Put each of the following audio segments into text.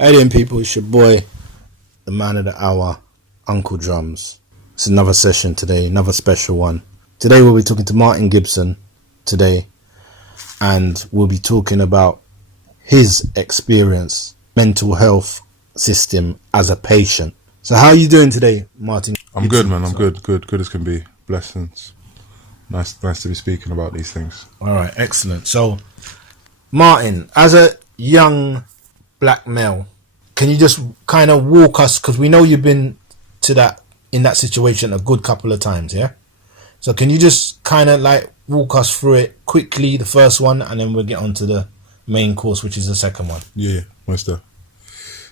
Hey then people, it's your boy, the man of the hour, Uncle Drums. It's another session today, another special one. Today we'll be talking to Martin Gibson today, and we'll be talking about his experience, mental health system as a patient. So how are you doing today, Martin I'm Gibson? good, man. I'm good as can be. Blessings. Nice to be speaking about these things. Alright, excellent. So Martin, as a young black male, can you just kind of walk us, because we know you've been in that situation a good couple of times, yeah? So can you just kind of like walk us through it quickly, the first one, and then we'll get on to the main course, which is the second one. Yeah, most of.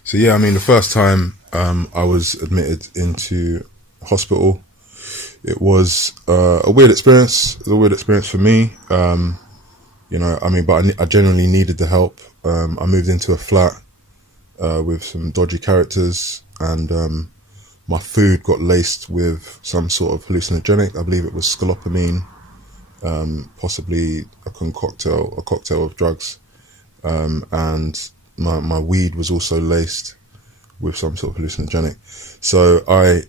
So yeah, I mean, the first time I was admitted into hospital, it was a weird experience. It was a weird experience for me. But I genuinely needed the help. I moved into a flat with some dodgy characters, and my food got laced with some sort of hallucinogenic. I believe it was scolopamine, possibly a cocktail of drugs, and my weed was also laced with some sort of hallucinogenic. So I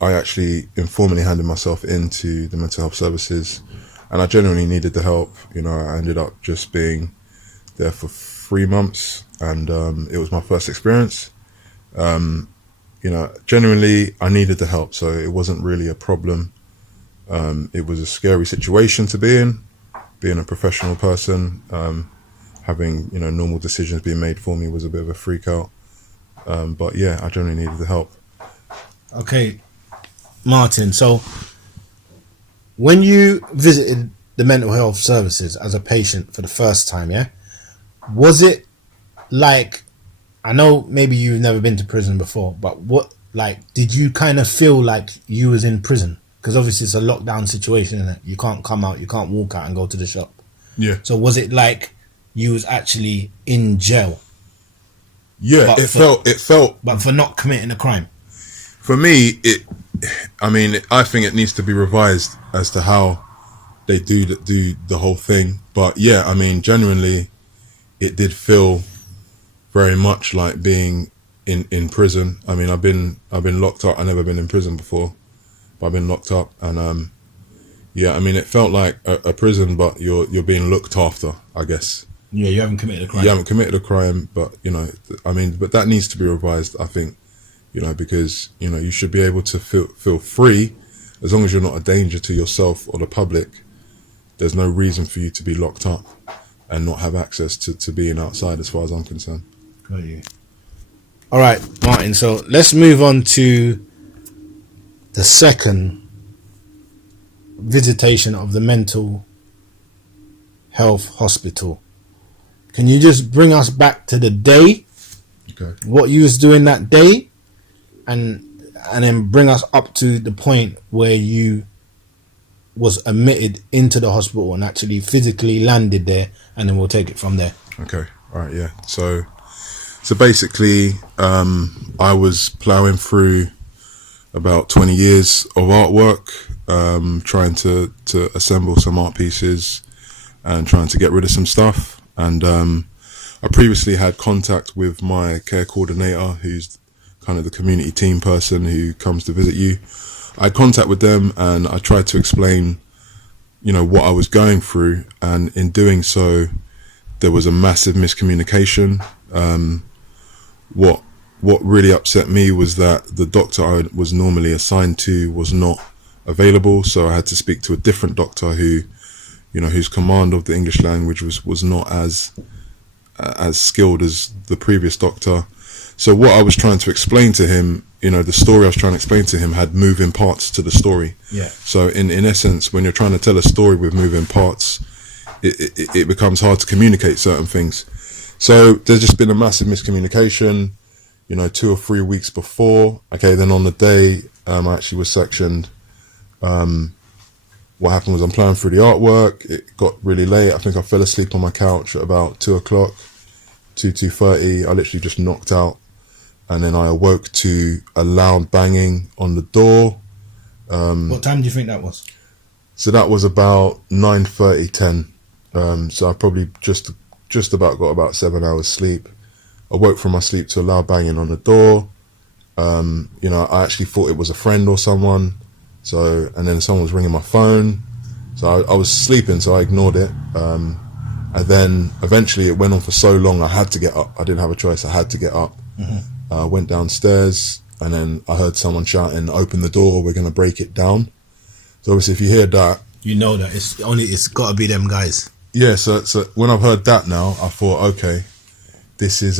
actually informally handed myself into the mental health services, and I genuinely needed the help. I ended up just being there for 3 months, and it was my first experience. Genuinely I needed the help, so it wasn't really a problem. It was a scary situation to be in, being a professional person. Having normal decisions being made for me was a bit of a freak out. But yeah, I genuinely needed the help. Okay, Martin, so when you visited the mental health services as a patient for the first time, yeah, was it like, I know maybe you've never been to prison before, but did you kind of feel like you was in prison? Because obviously it's a lockdown situation, isn't it? You can't come out, you can't walk out and go to the shop. Yeah. So was it like you was actually in jail? Yeah, it felt. But for not committing a crime? For me, I think it needs to be revised as to how they do the whole thing. But yeah, genuinely, it did feel very much like being in prison. I've been locked up. I've never been in prison before, but I've been locked up, and it felt like a prison, but you're being looked after, I guess. Yeah, you haven't committed a crime. You haven't committed a crime, but but that needs to be revised, I think. Because you should be able to feel free as long as you're not a danger to yourself or the public. There's no reason for you to be locked up and not have access to being outside, as far as I'm concerned. Got you. All right, Martin. So let's move on to the second visitation of the mental health hospital. Can you just bring us back to the day? Okay. What you was doing that day, and then bring us up to the point where you was admitted into the hospital and actually physically landed there, and then we'll take it from there. Okay. All right. Yeah. So basically, I was plowing through about 20 years of artwork, trying to assemble some art pieces and trying to get rid of some stuff. And I previously had contact with my care coordinator, who's kind of the community team person who comes to visit you. I had contact with them, and I tried to explain, what I was going through. And in doing so, there was a massive miscommunication. What really upset me was that the doctor I was normally assigned to was not available. So I had to speak to a different doctor whose command of the English language was not as skilled as the previous doctor. So what I was trying to explain to him, the story I was trying to explain to him had moving parts to the story. Yeah. So in essence, when you're trying to tell a story with moving parts, it becomes hard to communicate certain things. So there's just been a massive miscommunication, 2 or 3 weeks before. Okay, then on the day I actually was sectioned, what happened was I'm playing through the artwork. It got really late. I think I fell asleep on my couch at about 2 o'clock, 2:30. I literally just knocked out. And then I awoke to a loud banging on the door. What time do you think that was? So that was about 9:30, 10. So I probably just about got about 7 hours sleep. I woke from my sleep to a loud banging on the door. You know, I actually thought it was a friend or someone. So, and then someone was ringing my phone. So I was sleeping, so I ignored it. And then eventually it went on for so long, I had to get up. I didn't have a choice. I had to get up. Went downstairs, and then I heard someone shouting, "Open the door, we're going to break it down." So obviously if you hear that, you know that it's got to be them guys. Yeah, so when I've heard that now, I thought, okay, this is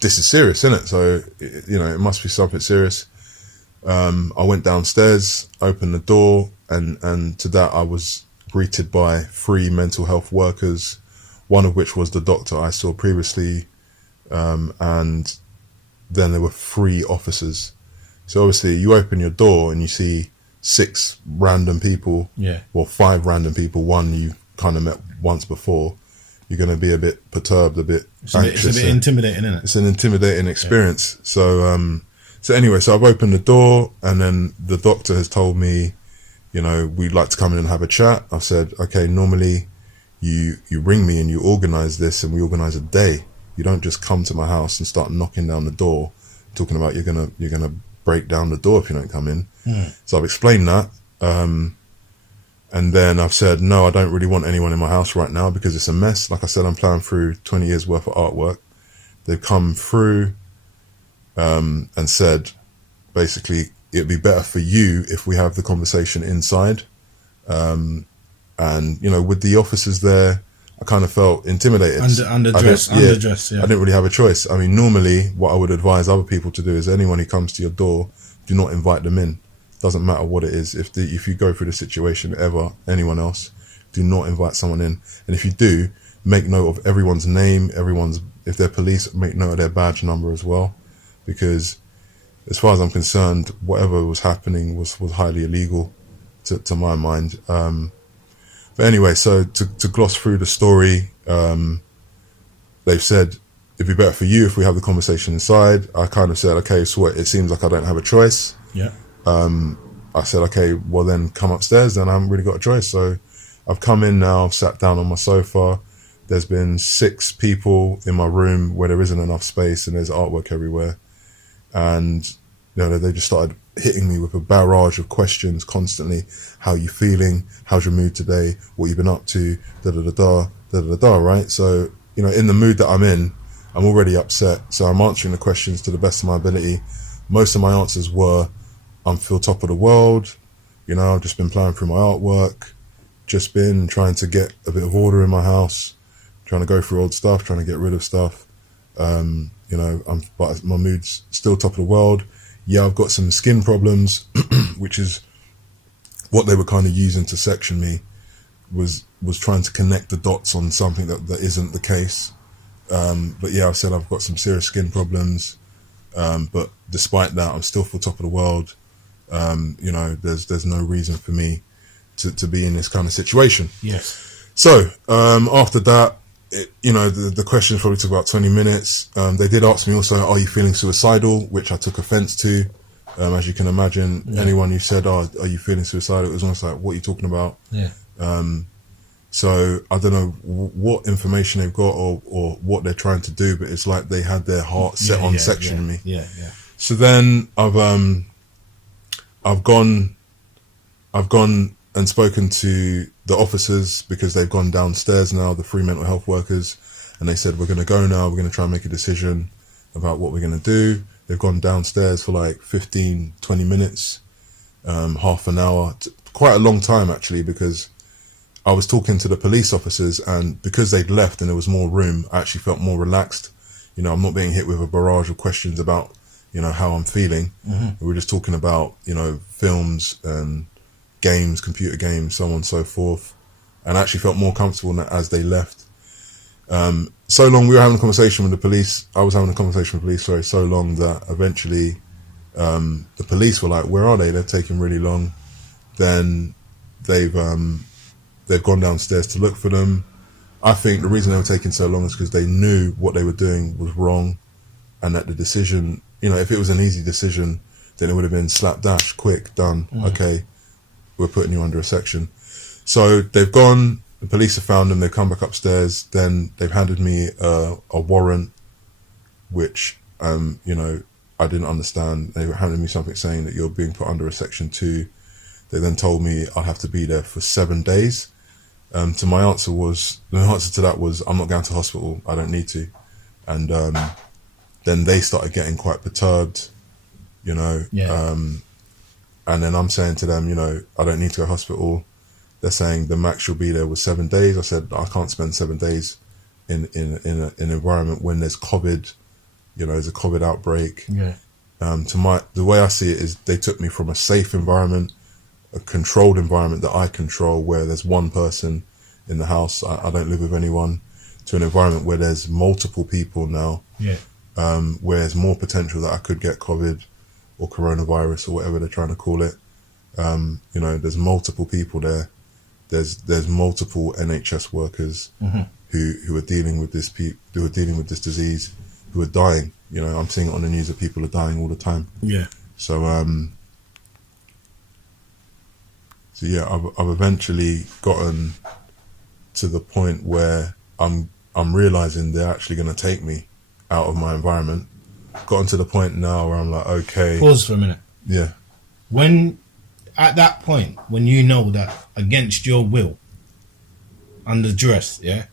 serious, isn't it? So, you know, it must be something serious. I went downstairs, opened the door, and to that I was greeted by 3 mental health workers, one of which was the doctor I saw previously, and then there were 3 officers. So obviously you open your door and you see 6 random people, or 5 random people, one you kind of met once before. You're going to be a bit perturbed, a bit anxious. It's a bit intimidating, isn't it? It's an intimidating experience. So anyway, so I've opened the door, and then the doctor has told me, you know, we'd like to come in and have a chat. I've said, okay, normally you ring me and you organise this, and we organise a day. You don't just come to my house and start knocking down the door, talking about you're gonna break down the door if you don't come in. So I've explained that. And then I've said, no, I don't really want anyone in my house right now because it's a mess. Like I said, I'm plowing through 20 years worth of artwork. They've come through and said, basically, it'd be better for you if we have the conversation inside. And, you know, with the officers there, I kind of felt intimidated. Underdressed. I didn't really have a choice. I mean, normally what I would advise other people to do is anyone who comes to your door, do not invite them in. Doesn't matter what it is. If you go through the situation ever, anyone else, do not invite someone in. And if you do, make note of everyone's name, if they're police, make note of their badge number as well. Because as far as I'm concerned, whatever was happening was highly illegal to my mind. But anyway, so to gloss through the story, they've said, it'd be better for you if we have the conversation inside. I kind of said, okay, so it seems like I don't have a choice. Yeah. I said, okay, well then come upstairs, then I haven't really got a choice. So I've come in now, I've sat down on my sofa. There's been 6 people in my room where there isn't enough space and there's artwork everywhere. And, you know, they just started hitting me with a barrage of questions constantly. How are you feeling? How's your mood today? What you been up to? Da-da-da-da, right? So, you know, in the mood that I'm in, I'm already upset. So I'm answering the questions to the best of my ability. Most of my answers were, I feel top of the world, you know, I've just been plowing through my artwork, just been trying to get a bit of order in my house, trying to go through old stuff, trying to get rid of stuff. You know, but my mood's still top of the world. Yeah, I've got some skin problems, which is what they were kind of using to section me, was trying to connect the dots on something that isn't the case. But yeah, I said I've got some serious skin problems. But despite that, I'm still full top of the world. You know, there's no reason for me to be in this kind of situation. Yes. So after that, you know, the questions probably took about 20 minutes. They did ask me also, are you feeling suicidal? Which I took offense to. As you can imagine, anyone who said, oh, are you feeling suicidal? It was almost like, what are you talking about? Yeah. So I don't know what information they've got or what they're trying to do, but it's like they had their heart set on sectioning me. Yeah. So then I've gone and spoken to the officers because they've gone downstairs now, the 3 mental health workers, and they said, we're going to go now. We're going to try and make a decision about what we're going to do. They've gone downstairs for like 15, 20 minutes, half an hour, quite a long time actually, because I was talking to the police officers, and because they'd left and there was more room, I actually felt more relaxed. You know, I'm not being hit with a barrage of questions about, you know, how I'm feeling. We were just talking about, you know, films and games, computer games, so on and so forth. And I actually felt more comfortable as they left. So long, we were having a conversation with the police. I was having a conversation with the police, sorry, so long that eventually the police were like, where are they? They're taking really long. Then they've gone downstairs to look for them. I think the reason they were taking so long is because they knew what they were doing was wrong, and that the decision, you know, if it was an easy decision, then it would have been slapdash, quick, done. Okay, we're putting you under a section. So they've gone, the police have found them, they've come back upstairs, then they've handed me a warrant which I didn't understand. They were handing me something saying that you're being put under a Section 2. They then told me I'd have to be there for 7 days. The answer to that was, I'm not going to hospital. I don't need to. And then they started getting quite perturbed, and then I'm saying to them, I don't need to go to hospital. They're saying the max you'll be there was 7 days. I said, I can't spend 7 days in an environment when there's COVID, there's a COVID outbreak. Yeah. The way I see it is they took me from a safe environment, a controlled environment that I control, where there's one person in the house, I don't live with anyone, to an environment where there's multiple people now. Yeah. Where there's more potential that I could get COVID or coronavirus or whatever they're trying to call it. There's multiple people there. There's multiple NHS workers who are dealing with this disease, who are dying. I'm seeing it on the news that people are dying all the time. Yeah. So yeah, I've eventually gotten to the point where I'm realizing they're actually going to take me out of my environment. Gotten to the point now where I'm like, okay. Pause for a minute. Yeah. When, at that point, when you know that against your will, under duress, yeah,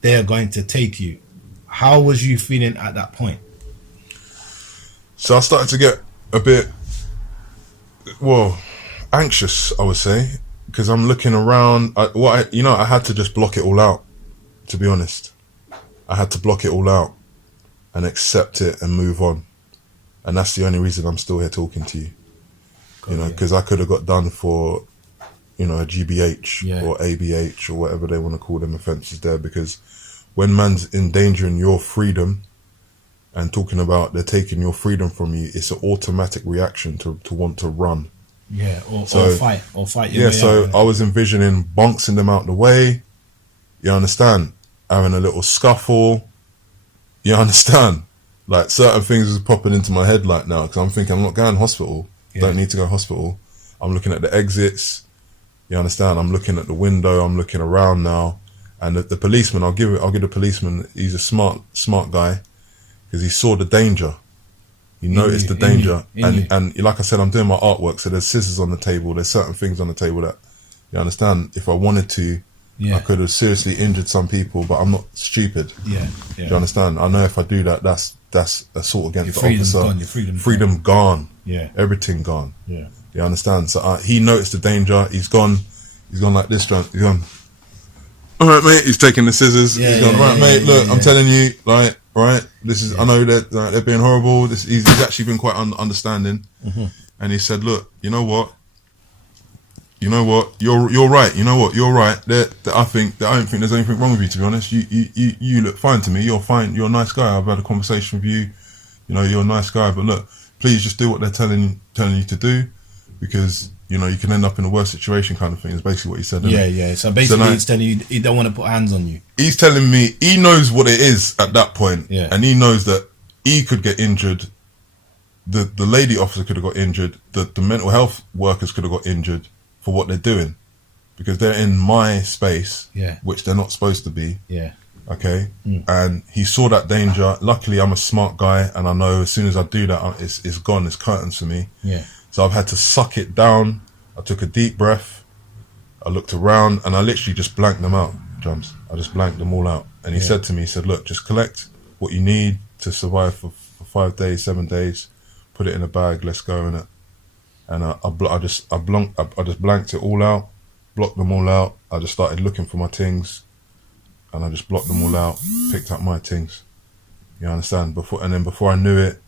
they are going to take you, how was you feeling at that point? So I started to get a bit, anxious, I would say, because I'm looking around. I had to just block it all out, to be honest. I had to block it all out and accept it and move on. And that's the only reason I'm still here talking to you. Because I could have got done for, a GBH or ABH or whatever they want to call them offences there. Because when man's endangering your freedom and talking about they're taking your freedom from you, it's an automatic reaction to want to run. Yeah, or fight. Yeah, so I was envisioning bonksing them out the way. You understand? Having a little scuffle. You understand? Like, certain things was popping into my head like now, because I'm thinking I'm not going to hospital. Yeah. Don't need to go to hospital. I'm looking at the exits. You understand? I'm looking at the window. I'm looking around now. And the policeman, I'll give the policeman, he's a smart guy, because he saw the danger. He noticed the danger. And like I said, I'm doing my artwork, so there's scissors on the table. There's certain things on the table that, you understand, if I wanted to, I could have seriously injured some people, but I'm not stupid. Yeah. Do you understand? I know if I do that, that's assault against the officer. Gone, your freedom gone. Yeah. Everything gone. Yeah. You understand? So he noticed the danger. He's gone like this. He's gone, all right, mate. He's taking the scissors. He's gone, right, mate. Look, I'm telling you, like, right. This is. I know that they're being horrible. He's actually been quite understanding. Mm-hmm. And he said, look, you know what? You're right. You know what? You're right. I don't think there's anything wrong with you, to be honest. You look fine to me. You're fine. You're a nice guy. I've had a conversation with you. You're a nice guy. But look, please just do what they're telling you to do, because you can end up in a worse situation, kind of thing. Is basically what he said. Yeah. So basically, he's telling you he don't want to put hands on you. He's telling me he knows what it is at that point, and he knows that he could get injured. The lady officer could have got injured. The mental health workers could have got injured for what they're doing, because they're in my space, which they're not supposed to be. Yeah. Okay. And he saw that danger. Luckily, I'm a smart guy, and I know as soon as I do that, it's gone. It's curtains for me. Yeah. So I've had to suck it down. I took a deep breath. I looked around, and I literally just blanked them out, Jums. I just blanked them all out. And he said to me, he said, look, just collect what you need to survive for 5 days, 7 days. Put it in a bag. Let's go in it. And I just blanked it all out, blocked them all out. I just started looking for my things, and I just blocked them all out, picked up my things. You understand? Before I knew it,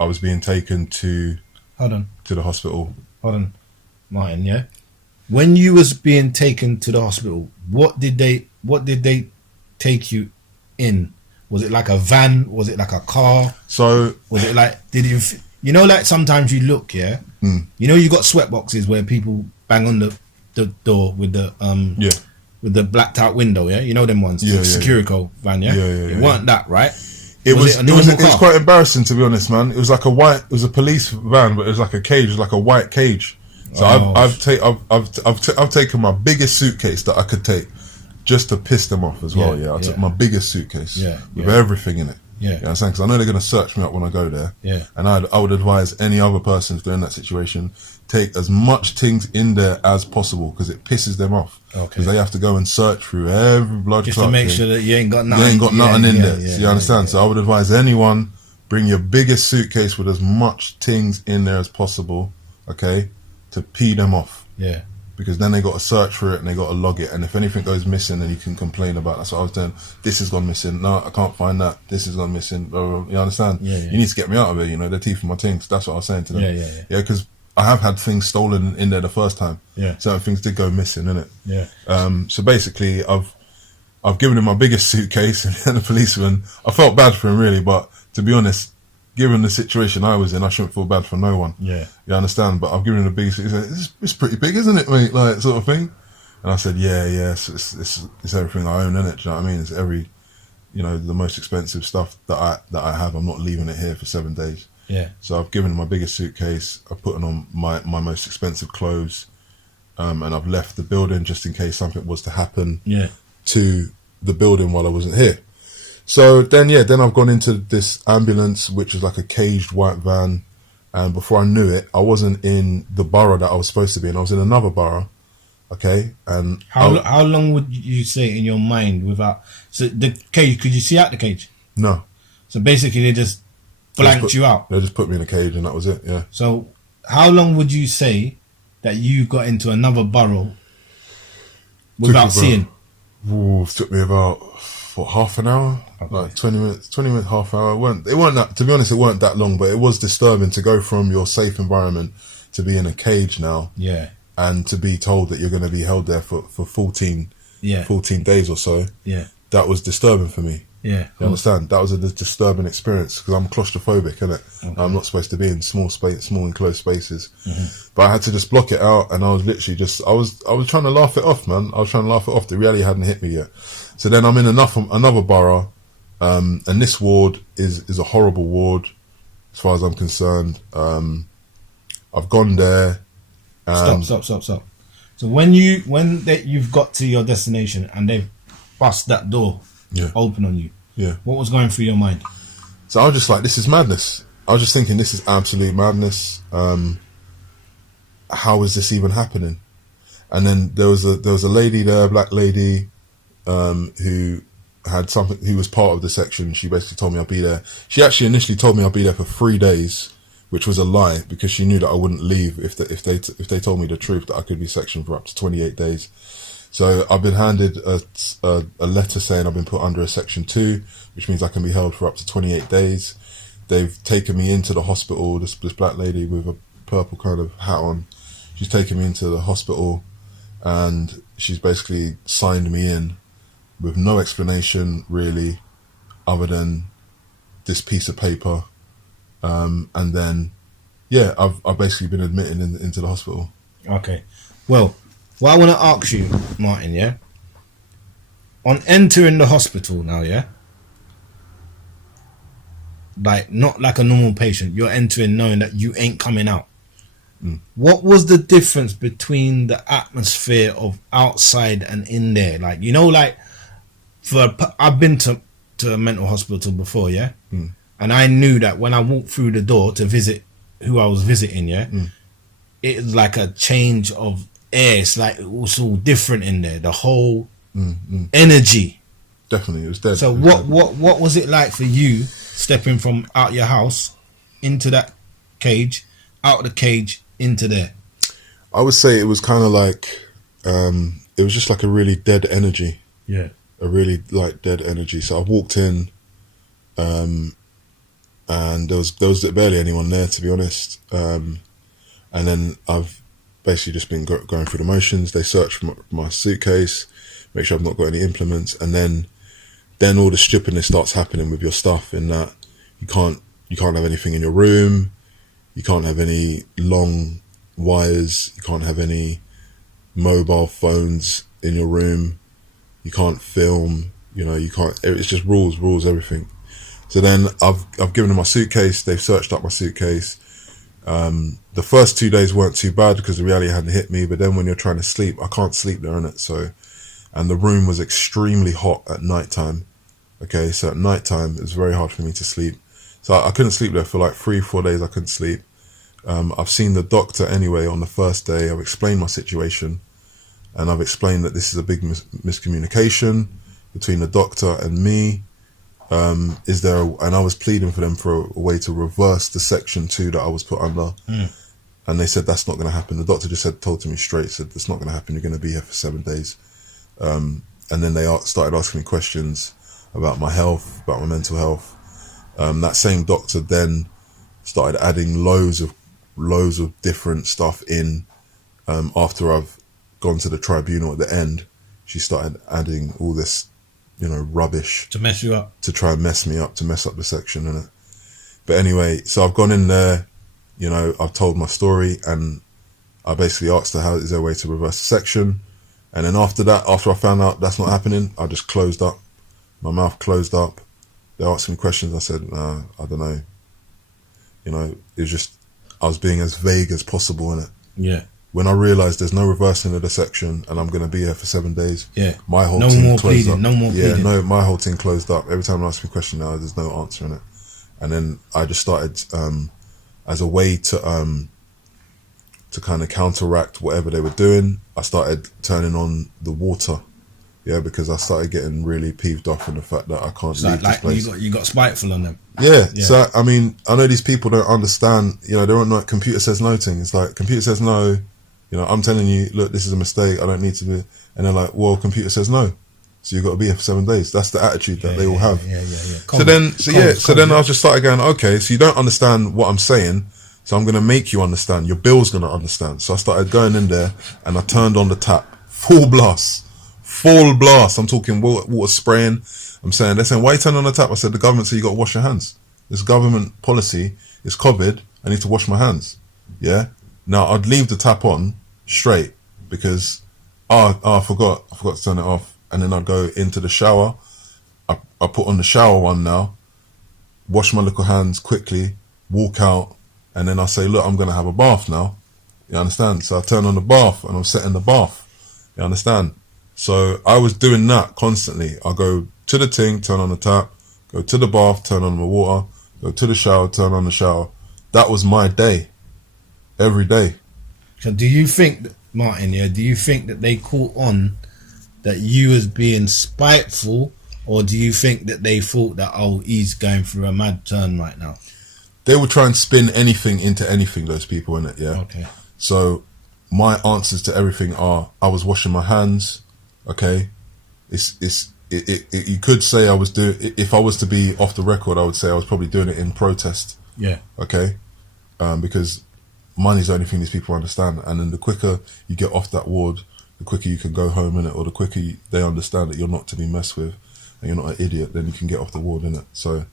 I was being taken to the hospital. Hold on, Martin. Yeah. When you was being taken to the hospital, what did they take you in? Was it like a van? Was it like a car? So was it like, like sometimes you look, you got sweat boxes where people bang on the door with the with the blacked out window, you know them ones, Securico van, it weren't that, right? It was quite embarrassing, to be honest, man. It was like it was a police van, but it was like a cage, it was like a white cage. So I've taken my biggest suitcase that I could take, just to piss them off as well. I took my biggest suitcase with everything in it. Yeah. You know what I'm saying? Because I know they're going to search me up when I go there. Yeah. And I would advise any other person who's in that situation, take as much things in there as possible, because it pisses them off. Okay. Because they have to go and search through every blood Just clot to make thing. sure that you ain't got nothing. You ain't got nothing in there. Yeah, You understand? So I would advise anyone, bring your biggest suitcase with as much things in there as possible, okay, to pee them off. Yeah. Because then they got to search for it and they got to log it. And if anything goes missing, then you can complain about it. That's what I was doing. This has gone missing. No, I can't find that. This has gone missing. You understand? Yeah. You need to get me out of it. You know, they're teething my things. That's what I was saying to them. Yeah. Because I have had things stolen in there the first time. Yeah. Certain things did go missing, innit? Yeah. So basically, I've given him my biggest suitcase, and the policeman, I felt bad for him really, but to be honest, given the situation I was in, I shouldn't feel bad for no one. Yeah. You understand? But I've given him the biggest. He said, it's pretty big, isn't it, mate? Like, sort of thing. And I said, yeah, it's everything I own, innit? Do you know what I mean? It's every, you know, the most expensive stuff that I have. I'm not leaving it here for 7 days. Yeah. So I've given him my biggest suitcase. I've put on my most expensive clothes, and I've left the building just in case something was to happen to the building while I wasn't here. So then I've gone into this ambulance, which is like a caged white van. And before I knew it, I wasn't in the borough that I was supposed to be in. I was in another borough. Okay. And how long would you say in your mind without, so the cage, could you see out the cage? No. So basically they just blanked you out. They just put me in a cage and that was it. Yeah. So how long would you say that you got into another borough without seeing? It took me about half an hour, like 20 minutes, half hour. It weren't that, to be honest, it weren't that long, but it was disturbing to go from your safe environment to be in a cage now. Yeah. And to be told that you're going to be held there for 14 days or so. Yeah. That was disturbing for me. Yeah. You understand? That was a disturbing experience because I'm claustrophobic, innit? Okay. I'm not supposed to be in small enclosed spaces. Mm-hmm. But I had to just block it out, and I was literally I was trying to laugh it off, man. I was trying to laugh it off. The reality hadn't hit me yet. So then I'm in another borough, and this ward is a horrible ward as far as I'm concerned. I've gone there. Stop. So when you've got to your destination and they've bust that door open on you, what was going through your mind? So I was just like, this is madness. I was just thinking, this is absolute madness. How is this even happening? And then there was a lady there, a black lady, who had something, who was part of the section. She basically told me I'll be there. She actually initially told me I'll be there for 3 days, which was a lie because she knew that I wouldn't leave if they told me the truth, that I could be sectioned for up to 28 days. So I've been handed a letter saying I've been put under a section 2, which means I can be held for up to 28 days. They've taken me into the hospital. This black lady with a purple kind of hat on, she's taken me into the hospital, and she's basically signed me in with no explanation really, other than this piece of paper. And then, I've basically been admitted into the hospital. Okay. Well, what I want to ask you, Martin, on entering the hospital now, like not like a normal patient, you're entering knowing that you ain't coming out. What was the difference between the atmosphere of outside and in there? Like, you know, like I've been to a mental hospital before, and I knew that when I walked through the door to visit who I was visiting, it was like a change of air. It's like it was all different in there. The whole energy. Definitely, it was dead. So what was it like for you stepping from out your house into that cage, out of the cage into there? I would say it was kind of like it was just like a really dead energy. Yeah. A really like dead energy. So I walked in, and there was barely anyone there, to be honest. And then I've basically just been going through the motions. They searched my suitcase, make sure I've not got any implements, and then all the stupidness starts happening with your stuff. In that you can't have anything in your room, you can't have any long wires, you can't have any mobile phones in your room, you can't film, you can't. It's just rules, everything. So then I've given them my suitcase. They've searched up my suitcase. The first 2 days weren't too bad because the reality hadn't hit me. But then when you're trying to sleep, I can't sleep there, innit? So, and the room was extremely hot at night time. Okay, so at night time, it was very hard for me to sleep. So I couldn't sleep there for like 3-4 days. I couldn't sleep. I've seen the doctor anyway on the first day. I've explained my situation, and I've explained that this is a big miscommunication between the doctor and me. And I was pleading for them for a way to reverse the section 2 that I was put under. And they said that's not going to happen. The doctor just told to me straight, said it's not going to happen. You're going to be here for 7 days. And then they started asking me questions about my health, about my mental health. That same doctor then started adding loads of different stuff in. After I've gone to the tribunal at the end, she started adding all this, rubbish To mess you up. to try and mess me up, to mess up the section, innit? But anyway, so I've gone in there, I've told my story, and I basically asked her, how is there a way to reverse the section? And then after that, after I found out that's not happening, I just closed up. My mouth closed up. They asked me questions. I said, I don't know. It was just, I was being as vague as possible, innit? Yeah. When I realised there's no reversing of the section and I'm going to be here for 7 days, Yeah. my whole No thing more closed pleading. up. No more Yeah, pleading. no, my whole thing closed up. Every time I ask me a question now, there's no answer in it. And then I just started, as a way to kind of counteract whatever they were doing, I started turning on the water. Yeah, because I started getting really peeved off in the fact that I can't So leave this place. you got spiteful on them. Yeah, Yeah. so I mean, I know these people don't understand. They're on like computer says no thing. It's like computer says no. I'm telling you, look, this is a mistake. I don't need to be. And they're like, well, computer says no, so you've got to be here for 7 days. That's the attitude that they all have. Yeah. So then I just started going, okay, so you don't understand what I'm saying, so I'm going to make you understand. Your bill's going to understand. So I started going in there and I turned on the tap, full blast. I'm talking water spraying. They're saying, why are you turning on the tap? I said, the government said you got to wash your hands. This government policy is COVID. I need to wash my hands. Yeah. Now I'd leave the tap on straight because, I forgot to turn it off. And then I'd go into the shower. I put on the shower one now, wash my little hands quickly, walk out. And then I say, look, I'm going to have a bath now. You understand? So I turn on the bath and I'm setting the bath. You understand? So I was doing that constantly. I go to the thing, turn on the tap, go to the bath, turn on the water, go to the shower, turn on the shower. That was my day. Every day. So do you think, Martin, do you think that they caught on that you was being spiteful, or do you think that they thought that, he's going through a mad turn right now? They would try and spin anything into anything, those people, innit? Yeah. Okay. So my answers to everything are, I was washing my hands. Okay. You could say I was doing, if I was to be off the record, I would say I was probably doing it in protest. Yeah. Okay. Because money's the only thing these people understand. And then the quicker you get off that ward, the quicker you can go home, innit? Or the quicker they understand that you're not to be messed with and you're not an idiot, then you can get off the ward, innit? So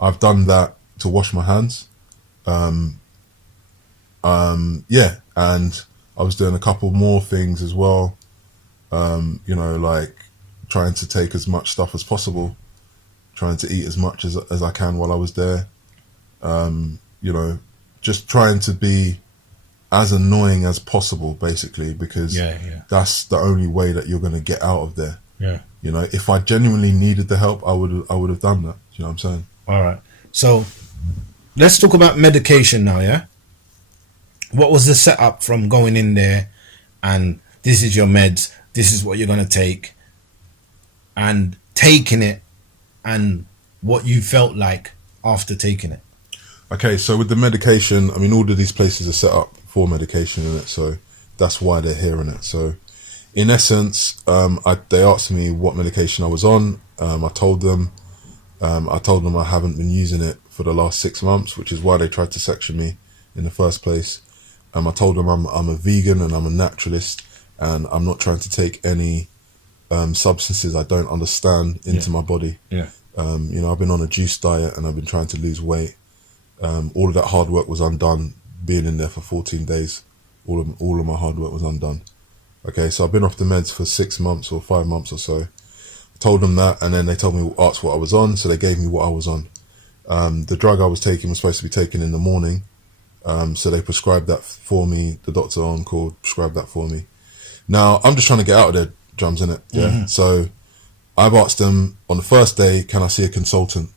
I've done that to wash my hands. Yeah. And I was doing a couple more things as well. Like trying to take as much stuff as possible, trying to eat as much as I can while I was there. Just trying to be as annoying as possible, basically, because that's the only way that you're going to get out of there. Yeah. If I genuinely needed the help, I would have done that. You know what I'm saying? All right. So let's talk about medication now, yeah? What was the setup from going in there and this is your meds, this is what you're going to take, and taking it, and what you felt like after taking it? Okay, so with the medication, I mean, all of these places are set up for medication in it, so that's why they're here in it. So in essence, they asked me what medication I was on. I told them I haven't been using it for the last 6 months, which is why they tried to section me in the first place. I told them I'm a vegan and I'm a naturalist, and I'm not trying to take any substances I don't understand into my body. Yeah. I've been on a juice diet and I've been trying to lose weight. All of that hard work was undone being in there for 14 days. All of my hard work was undone. Okay, so I've been off the meds for 6 months or 5 months or so. I told them that, and then they told me, asked what I was on, so they gave me what I was on. The drug I was taking was supposed to be taken in the morning, so they prescribed that for me. The doctor on call prescribed that for me. Now, I'm just trying to get out of there, drums, innit? Yeah. Mm-hmm. So I've asked them on the first day, can I see a consultant?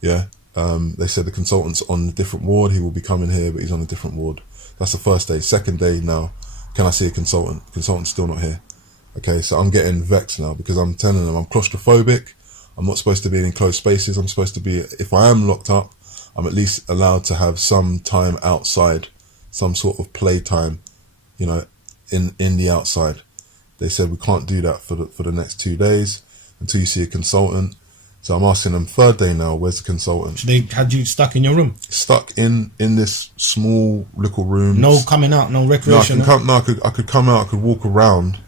Yeah. They said the consultant's on a different ward. He will be coming here, but he's on a different ward. That's the first day. Second day now, can I see a consultant? Consultant's still not here. Okay, so I'm getting vexed now because I'm telling them I'm claustrophobic. I'm not supposed to be in enclosed spaces. I'm supposed to be, if I am locked up, I'm at least allowed to have some time outside, some sort of play time, you know, in the outside. They said we can't do that for the next 2 days until you see a consultant. So I'm asking them, third day now, where's the consultant? So they had you stuck in your room? Stuck in this small little room. No coming out, no recreation? I could come out, I could walk around,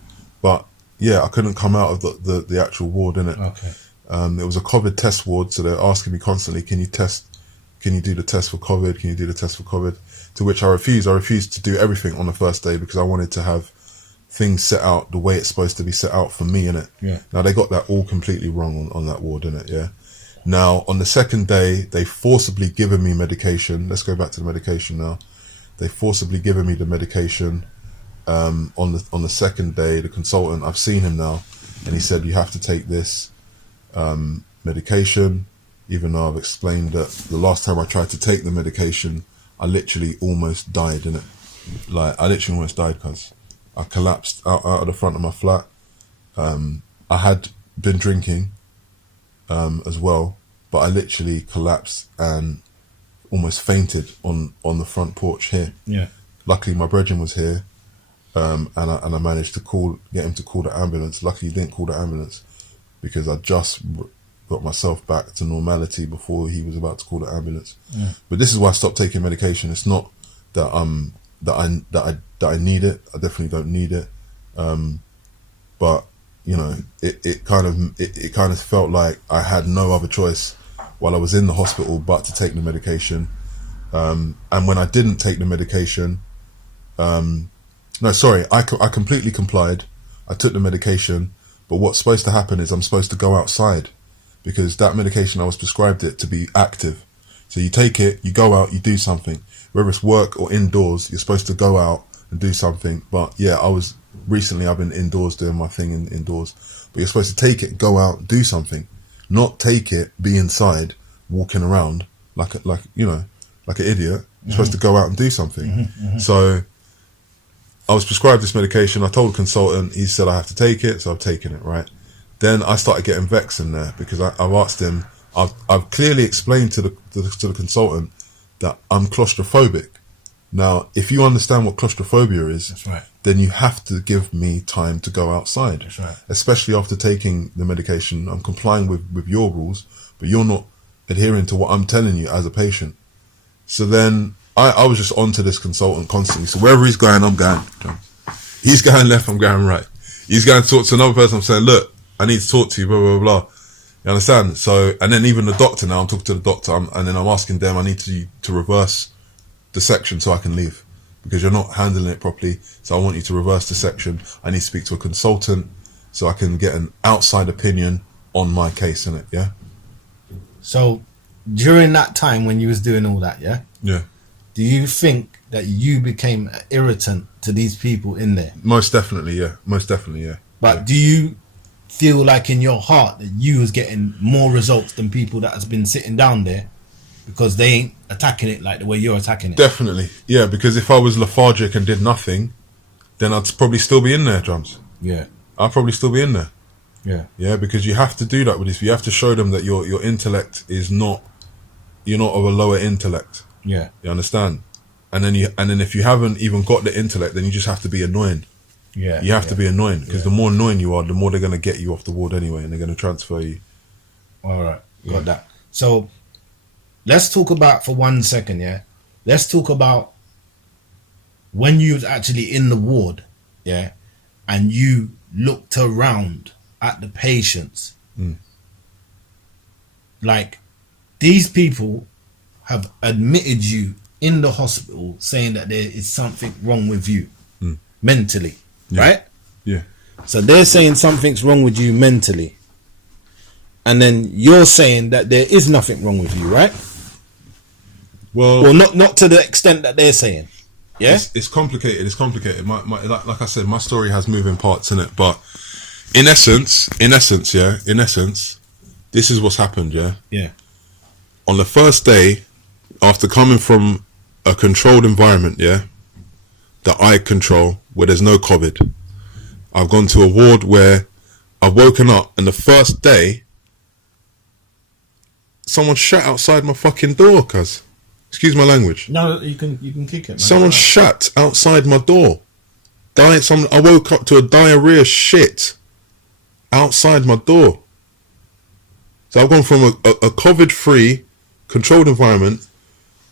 but yeah, I couldn't come out of the actual ward, innit? Okay. It was a COVID test ward, so they're asking me constantly, can you do the test for COVID? Can you do the test for COVID? To which I refused. I refused to do everything on the first day because I wanted to have things set out the way it's supposed to be set out for me, innit? Yeah. Now, they got that all completely wrong on that ward, innit? Yeah. Now, on the second day, they forcibly given me medication. Let's go back to the medication now. They forcibly given me the medication on the second day. The consultant, I've seen him now, and he said, you have to take this medication, even though I've explained that the last time I tried to take the medication, I literally almost died, innit? Like, I literally almost died because I collapsed out of the front of my flat. I had been drinking as well, but I literally collapsed and almost fainted on the front porch here. Yeah. Luckily, my brethren was here, and I managed to get him to call the ambulance. Luckily, he didn't call the ambulance because I just got myself back to normality before he was about to call the ambulance. Yeah. But this is why I stopped taking medication. It's not that I need it. I definitely don't need it. But you know, it kind of felt like I had no other choice while I was in the hospital but to take the medication. And when I didn't take the medication, I completely complied. I took the medication, but what's supposed to happen is I'm supposed to go outside because that medication, I was prescribed it to be active. So you take it, you go out, you do something. Whether it's work or indoors, you're supposed to go out and do something. But yeah, I've been indoors doing my thing indoors. But you're supposed to take it, go out, do something. Not take it, be inside, walking around like an idiot. You're supposed to go out and do something. So I was prescribed this medication. I told the consultant, he said I have to take it, so I've taken it, right? Then I started getting vexed in there because I've asked him, I've clearly explained to the consultant that I'm claustrophobic. Now, if you understand what claustrophobia is, that's right, then you have to give me time to go outside. That's right. Especially after taking the medication. I'm complying with your rules, but you're not adhering to what I'm telling you as a patient. So then I was just on to this consultant constantly. So wherever he's going, I'm going. He's going left, I'm going right. He's going to talk to another person. I'm saying, look, I need to talk to you, blah, blah, blah. You understand? So, and then even the doctor now, I'm talking to the doctor, and then I'm asking them, I need to reverse the section so I can leave because you're not handling it properly. So I want you to reverse the section. I need to speak to a consultant so I can get an outside opinion on my case, innit? Yeah. So during that time when you was doing all that, yeah? Yeah. Do you think that you became an irritant to these people in there? Most definitely, yeah. Most definitely, yeah. But yeah. do you feel like in your heart that you was getting more results than people that has been sitting down there because they ain't attacking it like the way you're attacking it? Definitely, yeah. Because if I was lethargic and did nothing, then I'd probably still be in there, Drums. Yeah. I'd probably still be in there. Yeah. Yeah, because you have to do that with this. You have to show them that your intellect is not, you're not of a lower intellect. Yeah. You understand? And then if you haven't even got the intellect, then you just have to be annoying. Yeah. You have to be annoying because the more annoying you are, the more they're going to get you off the ward anyway, and they're going to transfer you. All right. Got that. So let's talk about for 1 second, yeah? Let's talk about when you was actually in the ward, yeah, and you looked around at the patients. Like, these people have admitted you in the hospital saying that there is something wrong with you mentally, right? Yeah. So they're saying something's wrong with you mentally. And then you're saying that there is nothing wrong with you, right? Well, not to the extent that they're saying. Yeah? It's complicated. It's complicated. Like I said, my story has moving parts in it, but in essence, this is what's happened. Yeah. On the first day, after coming from a controlled environment, that I control, where there's no COVID, I've gone to a ward where I've woken up, and the first day, someone shut outside my fucking door, cuz. Excuse my language. No, you can kick it, man. Someone shut outside my door. I woke up to a diarrhea shit outside my door. So I've gone from a COVID-free, controlled environment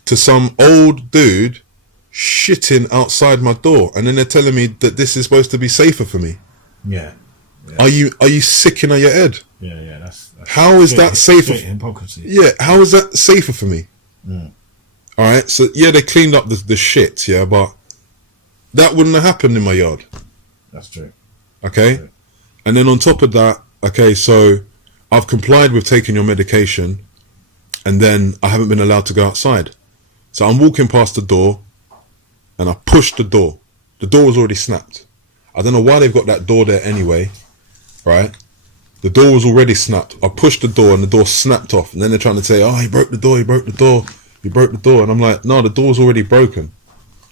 to some old dude shitting outside my door, and then they're telling me that this is supposed to be safer for me. Yeah. Are you sicking of your head? Yeah. That's how is that safer? Hypocrisy. Yeah, how is that safer for me? Mm. All right, so they cleaned up the shit, but that wouldn't have happened in my yard. That's true. Okay, That's true. And then on top of that, okay, so I've complied with taking your medication, and then I haven't been allowed to go outside. So I'm walking past the door, and I pushed the door. The door was already snapped. I don't know why they've got that door there anyway, right? The door was already snapped. I pushed the door, and the door snapped off. And then they're trying to say, "Oh, he broke the door. He broke the door. He broke the door." And I'm like, "No, the door's already broken." Do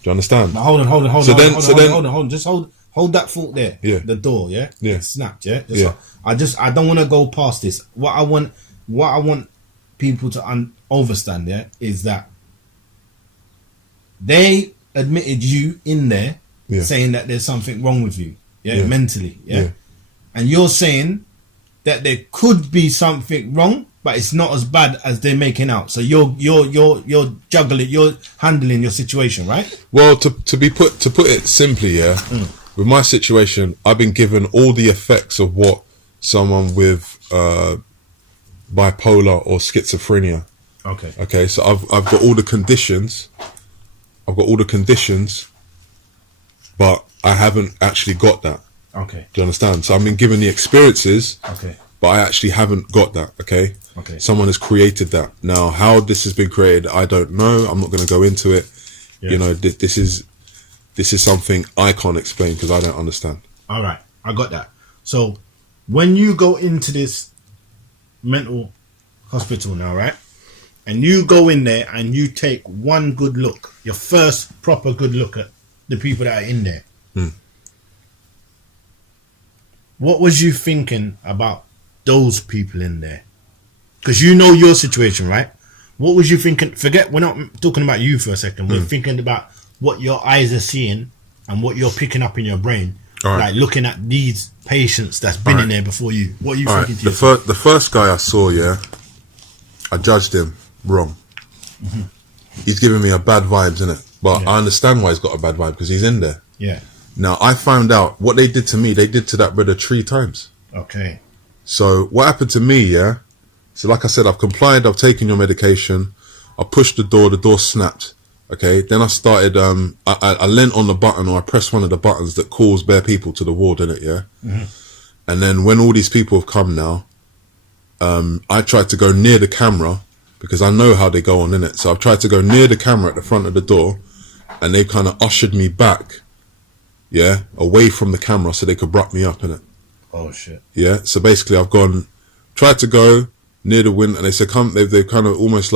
you understand? Now, hold on. Just hold that thought there. Yeah. The door, yeah? Yeah. It's snapped, yeah? I don't want to go past this. What I want people to understand, yeah, is that they admitted you in there saying that there's something wrong with you, mentally, and you're saying that there could be something wrong, but it's not as bad as they're making out. So you're juggling, you're handling your situation, right? Well, to put it simply, with my situation, I've been given all the effects of what someone with bipolar or schizophrenia. Okay. So I've got all the conditions. But I haven't actually got that. Okay. Do you understand? So I've been given the experiences. Okay. But I actually haven't got that. Okay. Someone has created that. Now, how this has been created, I don't know. I'm not going to go into it. Yeah. You know, this is something I can't explain because I don't understand. All right, I got that. So when you go into this mental hospital now, right, and you go in there and you take one good look, your first proper good look at the people that are in there, what was you thinking about those people in there? Because you know your situation, right? What was you thinking? Forget, we're not talking about you for a second. We're thinking about what your eyes are seeing and what you're picking up in your brain. Like looking at these patients that's been in there before you. What are you thinking to yourself? The first guy I saw, I judged him wrong. Mm-hmm. He's giving me a bad vibes, innit? But I understand why he's got a bad vibe because he's in there. Yeah. Now, I found out what they did to me, they did to that brother 3 times. Okay. So what happened to me, so like I said, I've complied, I've taken your medication, I pushed the door snapped. Okay, then I started, I leant on the button, or I pressed one of the buttons that calls bare people to the ward, innit, Mm-hmm. And then when all these people have come now, I tried to go near the camera, because I know how they go on, innit? So I've tried to go near the camera at the front of the door, and they kind of ushered me back, away from the camera so they could bruck me up, innit? Oh, shit. Yeah, so basically I've tried to go near the window, and they said, come, they've kind of almost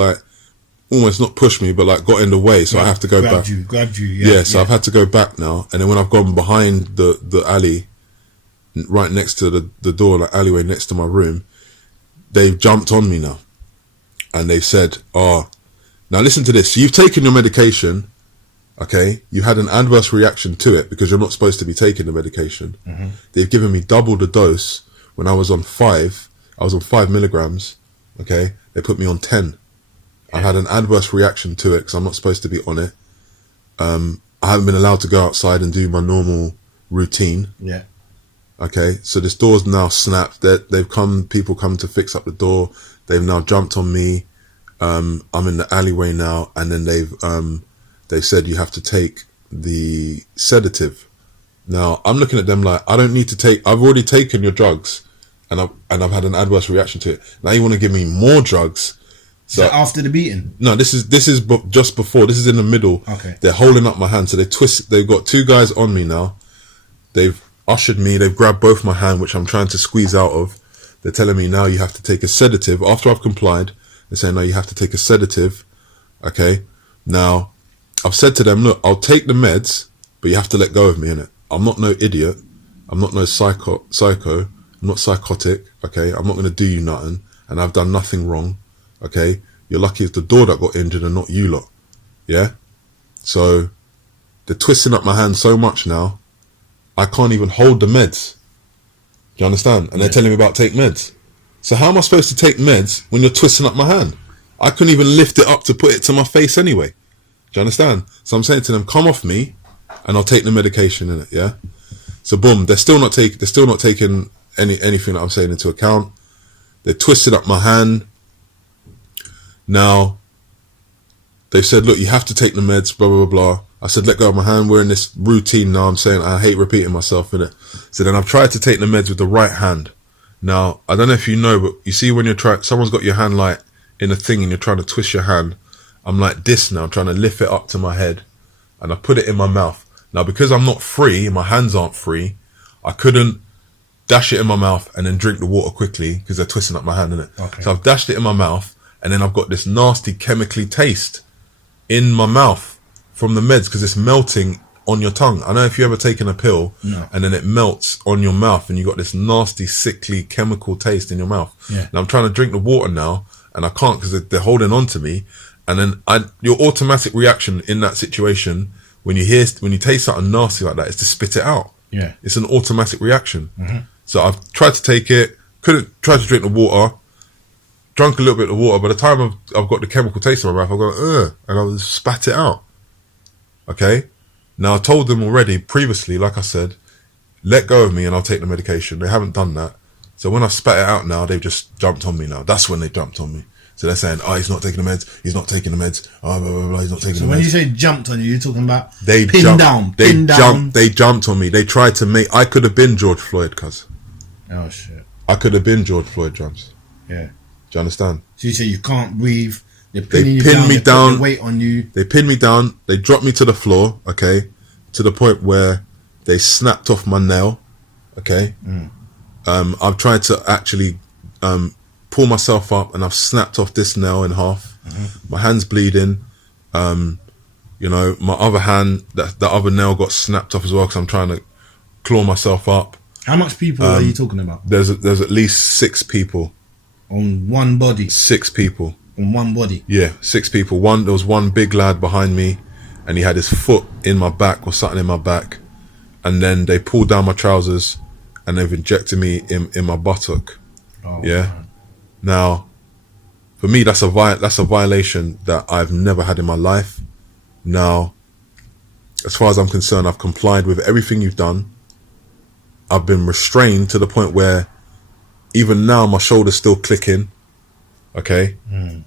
not pushed me, but like got in the way, so I have to go back. Grabbed you, so I've had to go back now, and then when I've gone behind the alley, right next to the door, like alleyway next to my room, they've jumped on me now, and they've said, "Oh, now listen to this. So you've taken your medication, okay? You had an adverse reaction to it because you're not supposed to be taking the medication. Mm-hmm. They've given me double the dose when I was on 5. I was on 5 milligrams. Okay, they put me on 10. I had an adverse reaction to it because I'm not supposed to be on it. I haven't been allowed to go outside and do my normal routine. Yeah. Okay, so this door's now snapped. People come to fix up the door. They've now jumped on me. I'm in the alleyway now, and then they've said you have to take the sedative. Now I'm looking at them like, I don't need to take. I've already taken your drugs, and I've had an adverse reaction to it. Now you want to give me more drugs? So after the beating? No, this is just before. This is in the middle. Okay. They're holding up my hand, so they've got 2 guys on me now. They've ushered me. They've grabbed both my hand, which I'm trying to squeeze out of. They're telling me now you have to take a sedative. After I've complied, they're saying, no, you have to take a sedative. Okay. Now, I've said to them, look, I'll take the meds, but you have to let go of me, innit? I'm not no idiot. I'm not no psycho. I'm not psychotic. Okay. I'm not going to do you nothing. And I've done nothing wrong. Okay. You're lucky it's the door that got injured and not you lot. Yeah. So they're twisting up my hand so much now, I can't even hold the meds. Do you understand? And they're telling me about take meds. So how am I supposed to take meds when you're twisting up my hand? I couldn't even lift it up to put it to my face anyway. Do you understand? So I'm saying to them, come off me and I'll take the medication in it. Yeah. So boom, they're still not taking anything that I'm saying into account. They twisted up my hand. Now they've said, look, you have to take the meds, blah, blah, blah. I said, let go of my hand. We're in this routine now. I'm saying, I hate repeating myself in it. So then I've tried to take the meds with the right hand. Now, I don't know if you know, but you see when someone's got your hand like in a thing and you're trying to twist your hand. I'm like this now, trying to lift it up to my head and I put it in my mouth. Now, because I'm not free, my hands aren't free, I couldn't dash it in my mouth and then drink the water quickly because they're twisting up my hand in it. Okay. So I've dashed it in my mouth and then I've got this nasty chemically taste in my mouth from the meds because it's melting on your tongue. I know if you ever taken a pill and then it melts on your mouth and you got this nasty, sickly chemical taste in your mouth. Yeah. And I'm trying to drink the water now and I can't because they're holding on to me. And then your automatic reaction in that situation when you taste something nasty like that is to spit it out. Yeah. It's an automatic reaction. Mm-hmm. So I've tried to take it, couldn't try to drink the water, drunk a little bit of water. By the time I've got the chemical taste in my mouth, I've gone, ugh, and I'll spat it out. Okay? Now, I told them already previously, like I said, let go of me and I'll take the medication. They haven't done that. So when I spat it out now, they've just jumped on me now. That's when they jumped on me. So they're saying, oh, he's not taking the meds. He's not taking the meds. Oh, blah, blah, blah, he's not taking the meds. So when you say jumped on you, you're talking about They jumped on me. They tried to make... I could have been George Floyd, cuz. Oh, shit. I could have been George Floyd, Drums. Yeah. Do you understand? So you say you can't breathe. They pinned me down. They put weight on you. They pinned me down. They dropped me to the floor, okay, to the point where they snapped off my nail, okay. I've tried to actually pull myself up and I've snapped off this nail in half. Mm-hmm. My hand's bleeding. You know, my other hand, the other nail got snapped off as well because I'm trying to claw myself up. How much people are you talking about? There's at least 6 people. On one body? 6 people. On one body? Yeah, 6 people. There was one big lad behind me and he had his foot in my back or something in my back. And then they pulled down my trousers and they've injected me in my buttock. Oh, yeah. Man. Now, for me, that's a violation that I've never had in my life. Now, as far as I'm concerned, I've complied with everything you've done. I've been restrained to the point where even now my shoulder's still clicking. Okay. You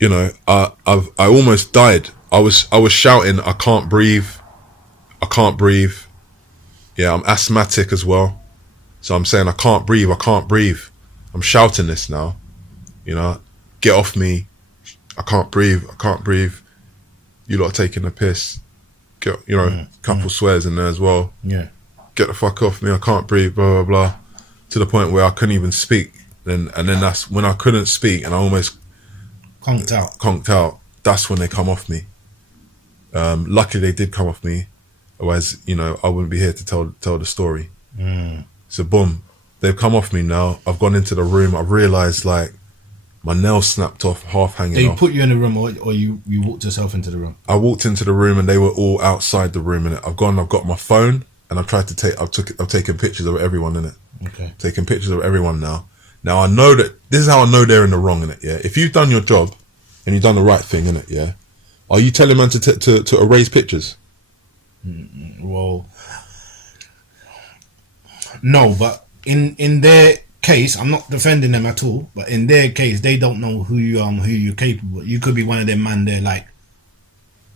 know, I almost died. I was shouting, I can't breathe. I can't breathe. Yeah, I'm asthmatic as well. So I'm saying, I can't breathe. I can't breathe. I'm shouting this now. You know, get off me. I can't breathe. I can't breathe. You lot are taking a piss. Couple swears in there as well. Yeah. Get the fuck off me. I can't breathe. Blah, blah, blah. To the point where I couldn't even speak. And then that's when I couldn't speak and I almost conked out. That's when they come off me. Luckily they did come off me. Otherwise, you know, I wouldn't be here to tell the story. So boom, they've come off me now. I've gone into the room. I've realised like my nail snapped off, half hanging off. They put you in the room or you walked yourself into the room? I walked into the room and they were all outside the room. And I've got my phone and I've taken pictures of everyone in it. Okay. Taking pictures of everyone now. Now I know that this is how I know they're in the wrong in it. Yeah. If you've done your job and you've done the right thing in it, yeah. Are you telling man to erase pictures? Well, no, but in their case, I'm not defending them at all. But in their case, they don't know who you're capable. You could be one of them man. They're like,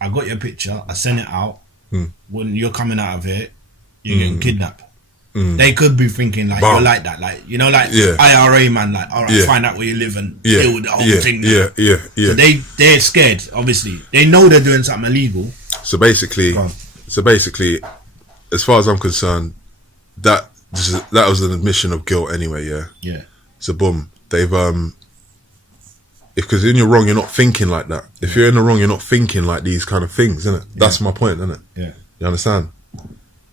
I got your picture. I sent it out. When you're coming out of it, you're getting kidnapped. They could be thinking like you're like that, like you know, like IRA man, like all right, find out where you live and deal with the whole thing. So they're scared. Obviously, they know they're doing something illegal. So basically, as far as I'm concerned, that was an admission of guilt anyway. Yeah. Yeah. So boom, they've because in you're wrong, you're not thinking like that. If you're in the wrong, you're not thinking like these kind of things, isn't it? That's my point, isn't it? Yeah. You understand?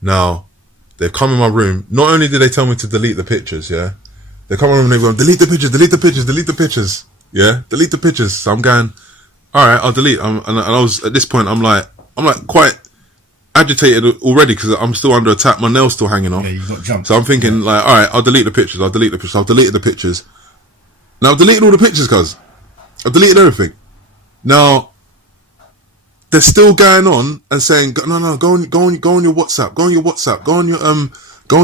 Now, they've come in my room. Not only did they tell me to delete the pictures, yeah, they come in my room and they go, delete the pictures, delete the pictures, delete the pictures, yeah, delete the pictures. So I'm going, all right, I'll delete. And I was at this point, I'm like quite agitated already because I'm still under attack. My nail's still hanging off. Yeah, you got jumped. So I'm thinking like, all right, I'll delete the pictures. I've deleted the pictures. Now I've deleted all the pictures, cuz I've deleted everything. Now they're still going on and saying, no, go on your WhatsApp, go on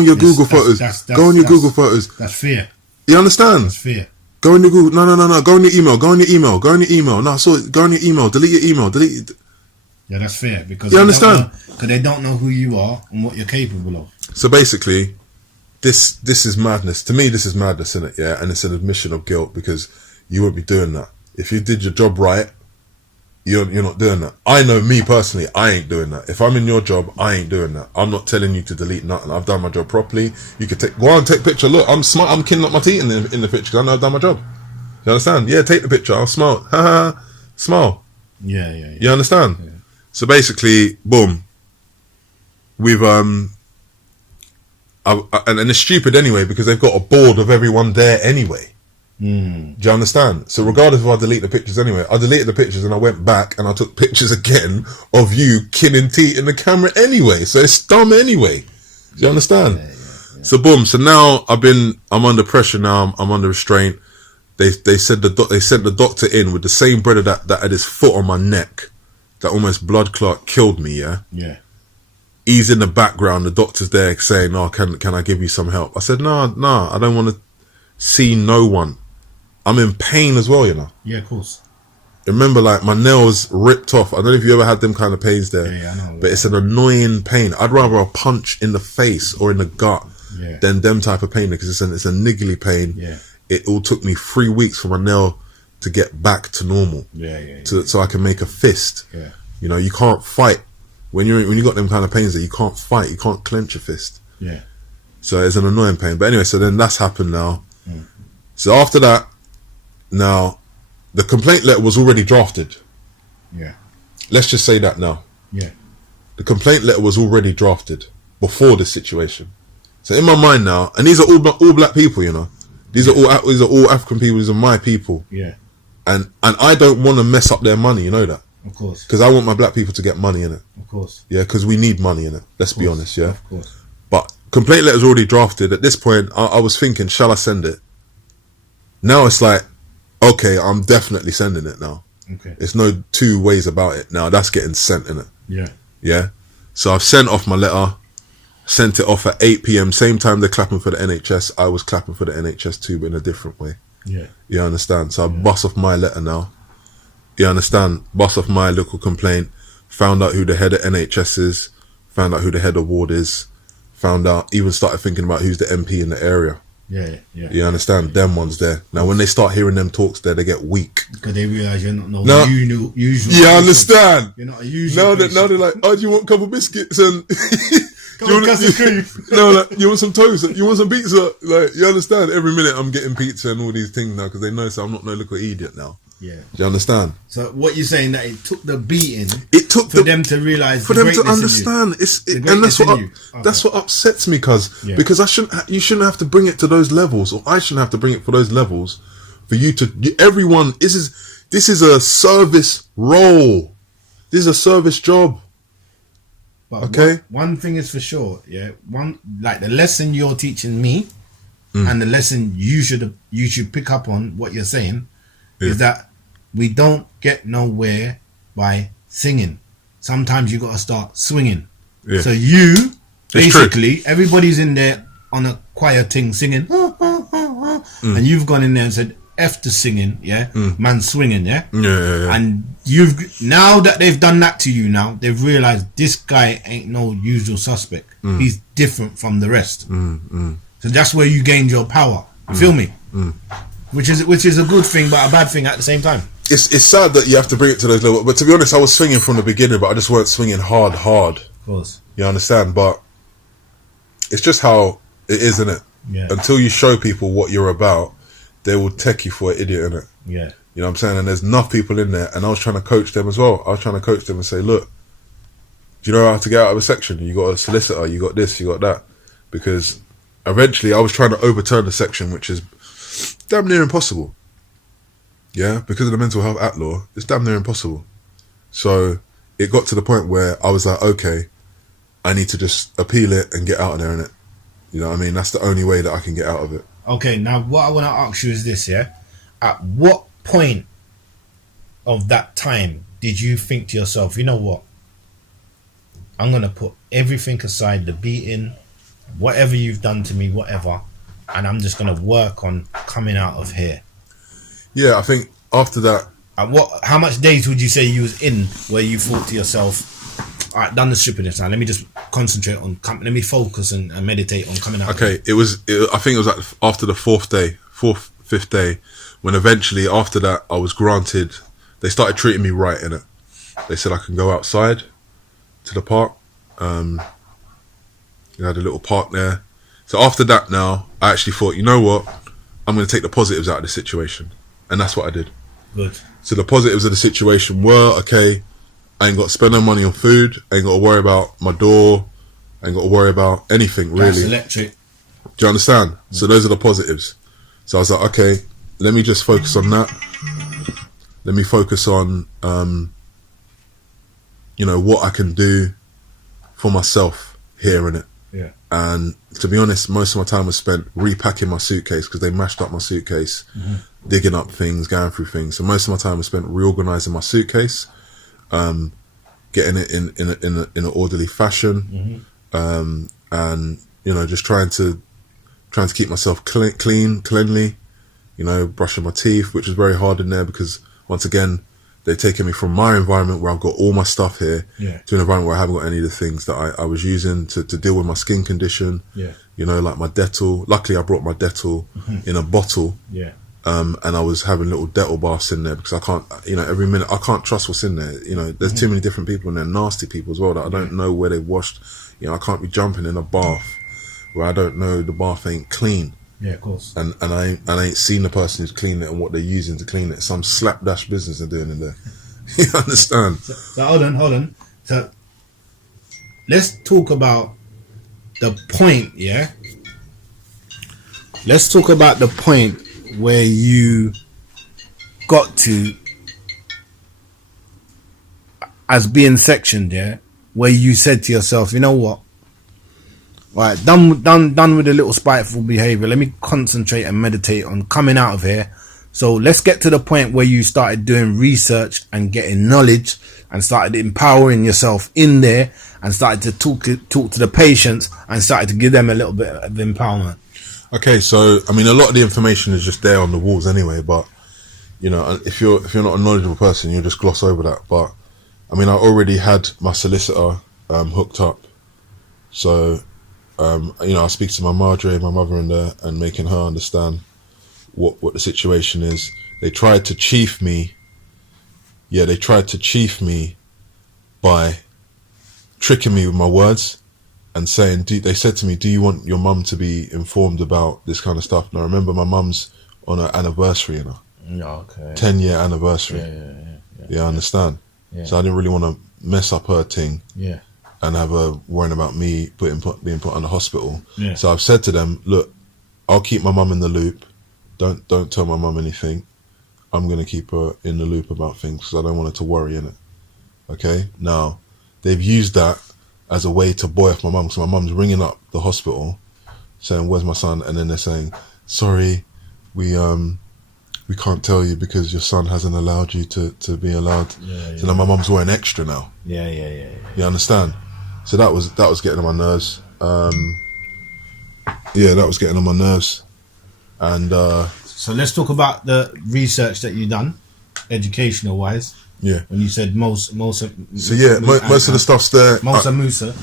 your Google photos, go on your Google photos. That's fear. You understand? That's fear. Go on your Google. No. Go on your email. Go on your email. No, so go on your email. Delete your email. Delete. Yeah, that's fair because you understand? Because they don't know who you are and what you're capable of. So basically, this is madness. To me, this is madness, isn't it? Yeah, and it's an admission of guilt because you won't be doing that. If you did your job right, you're not doing that. I know me personally, I ain't doing that. If I'm in your job, I ain't doing that. I'm not telling you to delete nothing. I've done my job properly. You could go on, take a picture. Look, I'm smart. I'm killing up my teeth in the picture because I know I've done my job. You understand? Yeah, take the picture. I'll smile. Smile. Yeah. You understand? Yeah. So basically, boom. We've and it's stupid anyway because they've got a board of everyone there anyway. Do you understand? So regardless if I delete the pictures anyway, I deleted the pictures and I went back and I took pictures again of you killing T in the camera anyway. So it's dumb anyway. Do you understand? Yeah. So boom. So now I'm under pressure now. I'm under restraint. They sent the doctor in with the same brother that had his foot on my neck, that almost blood clot killed me. Yeah. Yeah. He's in the background. The doctor's there saying, "Oh, can I give you some help?" I said, "No, I don't want to see no one. I'm in pain as well, you know." Yeah, of course. Remember, like my nails ripped off. I don't know if you ever had them kind of pains there. Yeah, I know. But it's an annoying pain. I'd rather a punch in the face or in the gut than them type of pain because it's a niggly pain. Yeah. It all took me 3 weeks for my nail to get back to normal. So I can make a fist. Yeah. You know, you can't fight when you got them kind of pains that you can't fight. You can't clench a fist. Yeah. So it's an annoying pain. But anyway, so then that's happened now. So after that, now the complaint letter was already drafted. Yeah. Let's just say that now. Yeah. The complaint letter was already drafted before this situation. So in my mind now, and these are all black people, you know. These are all African people. These are my people. Yeah. And I don't want to mess up their money. You know that. Of course. Because I want my black people to get money in it. Of course. Yeah. Because we need money in it. Let's be honest. Yeah. Of course. But complaint letter's already drafted. At this point, I was thinking, shall I send it? Now it's like, okay, I'm definitely sending it now. Okay. There's no two ways about it. Now that's getting sent in it. Yeah. Yeah. So I've sent off my letter, sent it off at 8 p.m. Same time they're clapping for the NHS. I was clapping for the NHS too, but in a different way. Yeah. You understand? So I bust off my letter now. You understand? Bust off my little complaint. Found out who the head of NHS is. Found out who the head of ward is. Found out, even started thinking about who's the MP in the area. Yeah. You understand? Them ones there. Now, when they start hearing them talks there, they get weak. Because they realise you're not usual. You understand? You're not a usual. Now they're like, oh, do you want a couple of biscuits and cream? no, like, you want some toast? You want some pizza? Like, you understand? Every minute I'm getting pizza and all these things now because they know so I'm not no little idiot now. Yeah. Do you understand? So what you're saying that it took the beating. It took for them to realise, for them to understand. And that's what upsets me, because you shouldn't have to bring it to those levels, or I shouldn't have to bring it for those levels. For you to everyone, this is a service role. This is a service job. But okay. One thing is for sure, yeah. Like the lesson you're teaching me, and the lesson you should pick up on what you're saying, is that we don't get nowhere by singing. Sometimes you got to start swinging. Yeah. So basically, everybody's in there on a choir thing singing, and you've gone in there and said, F the singing, man swinging, yeah? And now that they've done that to you now, they've realised this guy ain't no usual suspect. He's different from the rest. So that's where you gained your power. You feel me? Which is a good thing, but a bad thing at the same time. It's sad that you have to bring it to those levels. But to be honest, I was swinging from the beginning, but I just weren't swinging hard. Of course. You understand? But it's just how it is, isn't it? Yeah. Until you show people what you're about, they will take you for an idiot, innit? Yeah. You know what I'm saying? And there's enough people in there, and I was trying to coach them as well. I was trying to coach them and say, look, do you know how to get out of a section? You got a solicitor, you got this, you got that. Because eventually I was trying to overturn the section, which is damn near impossible. Yeah, because of the Mental Health Act law, it's damn near impossible. So it got to the point where I was like, okay, I need to just appeal it and get out of there, innit? You know what I mean? That's the only way that I can get out of it. Okay, now what I want to ask you is this, yeah? At what point of that time did you think to yourself, you know what? I'm going to put everything aside, the beating, whatever you've done to me, whatever, and I'm just going to work on coming out of here. Yeah, I think after that... How much days would you say you was in where you thought to yourself, all right, done the stupidness now, let me just concentrate on, let me focus and meditate on coming out. Okay, I think it was like after the fifth day, when eventually after that I was granted, they started treating me right, innit? They said I can go outside to the park. You had a little park there. So after that now, I actually thought, you know what? I'm going to take the positives out of the situation. And that's what I did. Good. So the positives of the situation were, okay, I ain't got to spend no money on food. I ain't got to worry about my door. I ain't got to worry about anything, really. Gas, electric. Do you understand? So those are the positives. So I was like, okay, let me just focus on that. Let me focus on, what I can do for myself here, innit? Yeah. And to be honest, most of my time was spent repacking my suitcase because they mashed up my suitcase, digging up things, going through things. So most of my time was spent reorganizing my suitcase, getting it in an orderly fashion, and just trying to keep myself cleanly, brushing my teeth, which was very hard in there because once again they're taking me from my environment where I've got all my stuff here to an environment where I haven't got any of the things that I was using to deal with my skin condition. Like my Dettol. Luckily I brought my Dettol in a bottle. And I was having little Dettol baths in there because I can't, every minute I can't trust what's in there. There's too many different people in there, nasty people as well, that I don't know where they washed. I can't be jumping in a bath where I don't know the bath ain't clean. Yeah, of course. And I ain't seen the person who's cleaning it and what they're using to clean it. Some slapdash business they're doing in there. You understand? So hold on. So let's talk about the point, yeah? Let's talk about the point where you got to as being sectioned, yeah? Where you said to yourself, you know what? Right, done with the little spiteful behavior. Let me concentrate and meditate on coming out of here. So let's get to the point where you started doing research and getting knowledge and started empowering yourself in there and started to talk to the patients and started to give them a little bit of empowerment. Okay, so I mean, a lot of the information is just there on the walls anyway. But if you're not a knowledgeable person, you'll just gloss over that. But I mean, I already had my solicitor hooked up, so. I speak to my madre, my mother in there, and making her understand what the situation is. They tried to chief me. Yeah, they tried to chief me by tricking me with my words and saying, they said to me, do you want your mum to be informed about this kind of stuff? And I remember my mum's on her anniversary, 10-year anniversary. Yeah, I understand. Yeah. So I didn't really want to mess up her thing. Yeah. And have her worrying about me being put on the hospital. Yeah. So I've said to them, look, I'll keep my mum in the loop. Don't tell my mum anything. I'm going to keep her in the loop about things because I don't want her to worry, innit? Okay? Now, they've used that as a way to buoy off my mum. So my mum's ringing up the hospital saying, where's my son? And then they're saying, sorry, we can't tell you because your son hasn't allowed you to be allowed. So now my mum's wearing extra now. Yeah. You understand? So that was getting on my nerves. That was getting on my nerves. And so let's talk about the research that you done, educational wise. Yeah. When you said most of the stuff's there. Mosa Musa.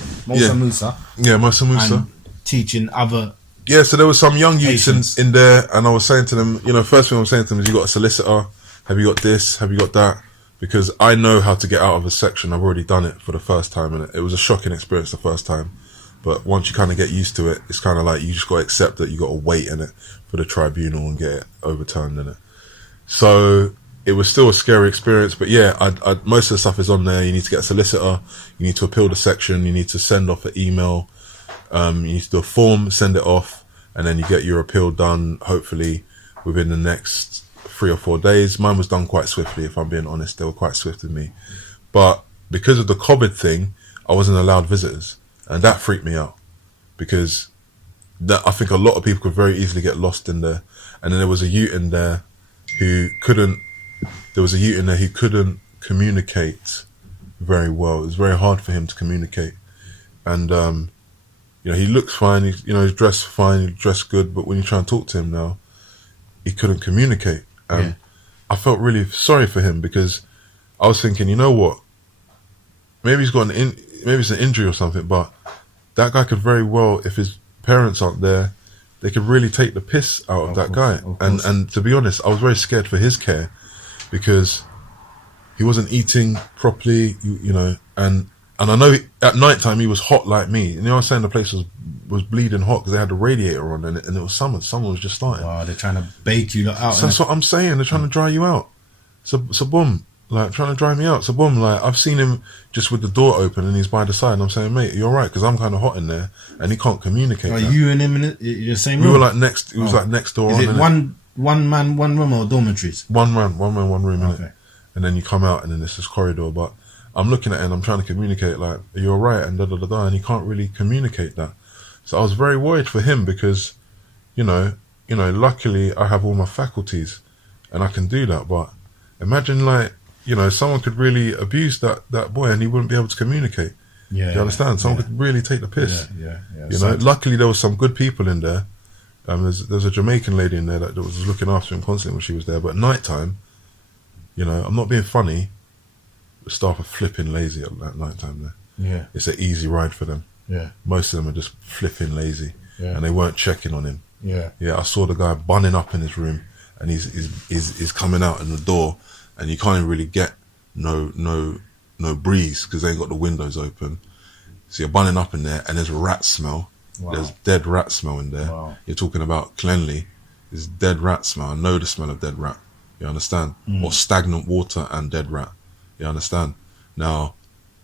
Yeah, Mosa Musa. And teaching other. Yeah, so there was some young youths in there, and I was saying to them, first thing I'm saying to them is, you got a solicitor? Have you got this? Have you got that? Because I know how to get out of a section. I've already done it for the first time, and it was a shocking experience the first time. But once you kind of get used to it, it's kind of like you just got to accept that you got to wait in it for the tribunal and get it overturned in it. So it was still a scary experience. But yeah, most of the stuff is on there. You need to get a solicitor. You need to appeal the section. You need to send off an email. You need to do a form, send it off, and then you get your appeal done, hopefully within the next 3 or 4 days. Mine was done quite swiftly, if I'm being honest. They were quite swift with me. But because of the COVID thing, I wasn't allowed visitors. And that freaked me out, because I think a lot of people could very easily get lost in there. And then there was a youth in there who couldn't communicate very well. It was very hard for him to communicate. And, he looks fine, he's dressed fine, he's dressed good, but when you try and talk to him now, he couldn't communicate. And I felt really sorry for him, because I was thinking, you know what? Maybe he's got maybe it's an injury or something, but that guy could very well, if his parents aren't there, they could really take the piss out of that guy. And to be honest, I was very scared for his care, because he wasn't eating properly, and I know at night time he was hot like me. And I was saying the place was bleeding hot because they had the radiator on, and it was summer. Summer was just starting. Wow, they're trying to bake you out. So that's what I'm saying. They're trying to dry you out. So boom, like trying to dry me out. So boom, like I've seen him just with the door open and he's by the side. And I'm saying, mate, you're right, because I'm kind of hot in there, and he can't communicate. Are you and him in the same room? We were like next. It was like next door. Is it one man, one room, or dormitories? One man, one room. Okay. Innit? And then you come out, and then there's this corridor. But I'm looking at it and I'm trying to communicate, like, are you all right? And and he can't really communicate that. So I was very worried for him, because, luckily I have all my faculties and I can do that. But imagine, like, someone could really abuse that boy and he wouldn't be able to communicate. Yeah. Do you understand? Someone could really take the piss. Yeah. Luckily there was some good people in there. There's a Jamaican lady in there that was looking after him constantly when she was there. But at night time, I'm not being funny, the staff are flipping lazy at night time there. Yeah. It's an easy ride for them. Yeah. Most of them are just flipping lazy. Yeah. And they weren't checking on him. Yeah. Yeah, I saw the guy bunning up in his room, and he's coming out in the door, and you can't even really get no breeze because they ain't got the windows open. So you're bunning up in there, and there's rat smell. Wow. There's dead rat smell in there. Wow. You're talking about cleanly. There's dead rat smell. I know the smell of dead rat. You understand? Or stagnant water and dead rat. You understand? Now,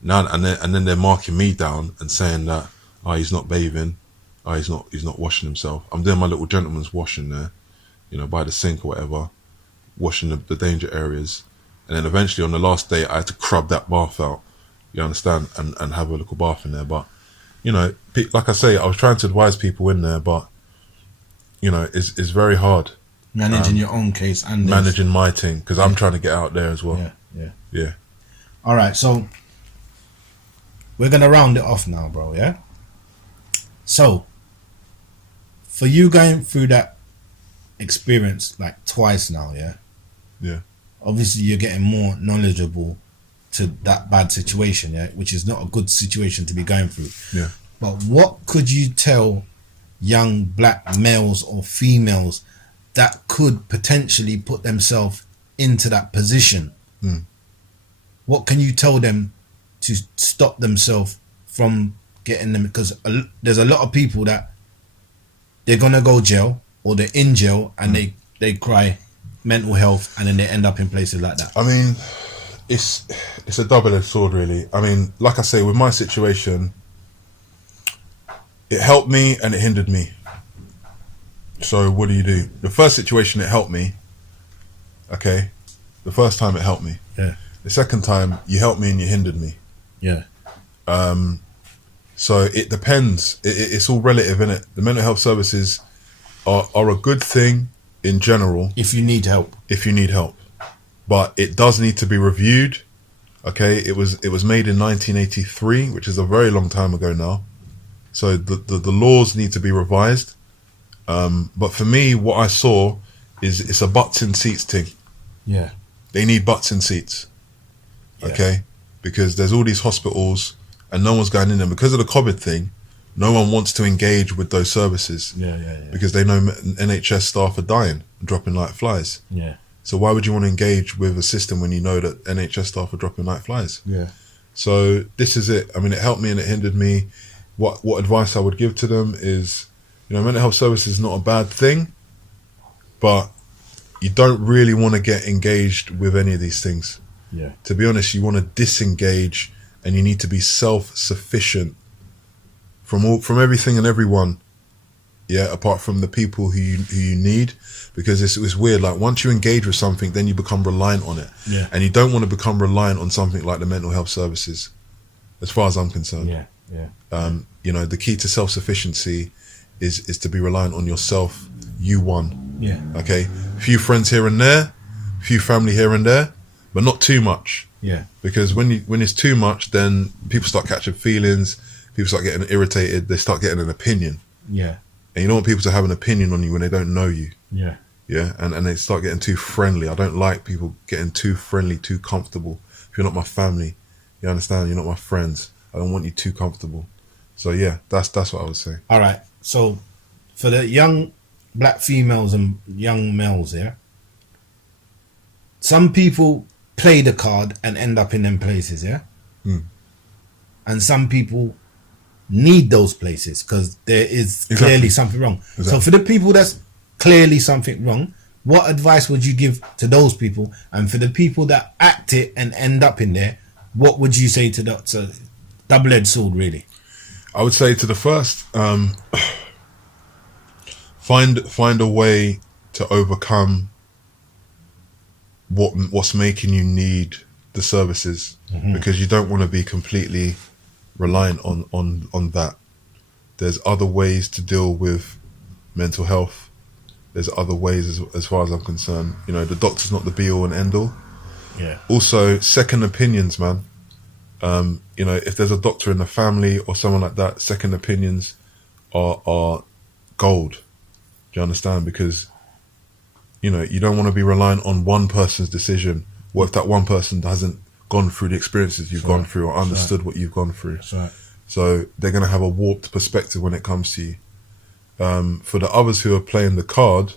and then they're marking me down and saying that, he's not bathing, he's not washing himself. I'm doing my little gentleman's washing there, by the sink or whatever, washing the danger areas, and then eventually on the last day I had to crub that bath out. You understand? And have a little bath in there. But like I say, I was trying to advise people in there, but it's very hard managing your own case and managing my thing, because I'm trying to get out there as well. Yeah. All right, so we're gonna round it off now, bro. Yeah. So, for you going through that experience like twice now, Yeah. Obviously, you're getting more knowledgeable to that bad situation, which is not a good situation to be going through. Yeah. But what could you tell young black males or females that could potentially put themselves into that position? What can you tell them to stop themselves from getting them? Because there's a lot of people that they're gonna go jail, or they're in jail and they cry mental health, and then they end up in places like that. I mean, it's a double-edged sword, really. I mean, like I say, with my situation, it helped me and it hindered me. So what do? The first situation, it helped me. Okay, the first time it helped me. Yeah. The second time, you helped me and you hindered me. Yeah. So it depends. It's all relative, innit? The mental health services are a good thing in general. If you need help. But it does need to be reviewed. Okay, it was made in 1983, which is a very long time ago now. So the laws need to be revised. But for me, what I saw is it's a butts in seats thing. Yeah. They need butts in seats. Okay, because there's all these hospitals and no one's going in them because of the COVID thing. No one wants to engage with those services. Yeah. Because they know NHS staff are dying, dropping like flies. Yeah. So why would you want to engage with a system when you know that NHS staff are dropping like flies? Yeah. So this is it. I mean, it helped me and it hindered me. what advice I would give to them is, mental health services is not a bad thing, but you don't really want to get engaged with any of these things. Yeah. To be honest, you want to disengage, and you need to be self-sufficient from everything and everyone. Yeah, apart from the people who you need, because it's weird. Like, once you engage with something, then you become reliant on it. Yeah. And you don't want to become reliant on something like the mental health services, as far as I'm concerned. Yeah. The key to self-sufficiency is to be reliant on yourself. You won. Yeah. Okay. Few friends here and there, few family here and there, but not too much. Yeah. Because when it's too much, then people start catching feelings. People start getting irritated. They start getting an opinion. Yeah. And you don't want people to have an opinion on you when they don't know you. Yeah. Yeah. And they start getting too friendly. I don't like people getting too friendly, too comfortable. If you're not my family, you understand? You're not my friends. I don't want you too comfortable. So yeah, that's what I would say. All right. So for the young black females and young males here, some people play the card and end up in them places, yeah? And some people need those places because there is clearly something wrong. Exactly. So for the people that's clearly something wrong, what advice would you give to those people? And for the people that act it and end up in there, what would you say to that? So double-edged sword, really. I would say to the first, find a way to overcome what's making you need the services, because you don't want to be completely reliant on that. There's other ways to deal with mental health. There's other ways as far as I'm concerned. The doctor's not the be all and end all. Yeah. Also, second opinions, man. If there's a doctor in the family or someone like that, second opinions are gold. Do you understand? Because, you don't want to be reliant on one person's decision. What if that one person hasn't gone through the experiences you've gone through or understood what you've gone through? That's right. So they're going to have a warped perspective when it comes to you. For the others who are playing the card,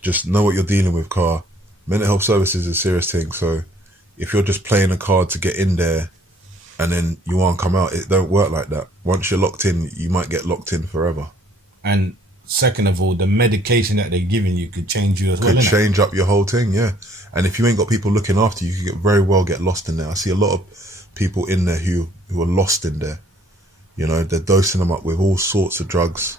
just know what you're dealing with, Car. Mental health services is a serious thing. So if you're just playing a card to get in there and then you won't come out, it don't work like that. Once you're locked in, you might get locked in forever. And second of all, the medication that they're giving you could change you as well. Could change up your whole thing, yeah. And if you ain't got people looking after you, you could very well get lost in there. I see a lot of people in there who are lost in there. They're dosing them up with all sorts of drugs.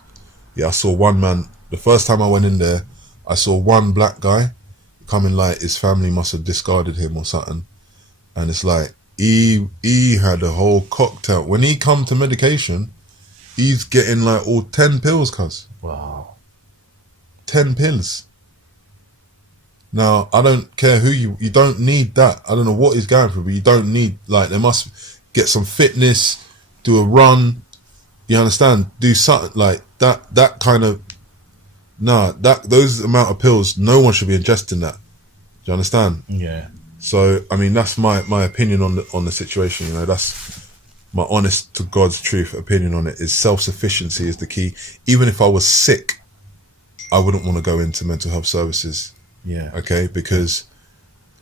Yeah, I saw one man, the first time I went in there, I saw one black guy coming, like his family must have discarded him or something. And it's like, he had a whole cocktail. When he come to medication, he's getting like all 10 pills, cuz. Wow. 10 pills. Now, I don't care who you don't need that. I don't know what he's going through, but you don't need, like, they must get some fitness, do a run, you understand? Do something like that kind of, those amount of pills, no one should be ingesting that. Do you understand? Yeah. So, I mean, that's my opinion on the situation. That's my honest to God's truth opinion on it. Is self-sufficiency is the key. Even if I was sick, I wouldn't want to go into mental health services. Yeah. Okay, because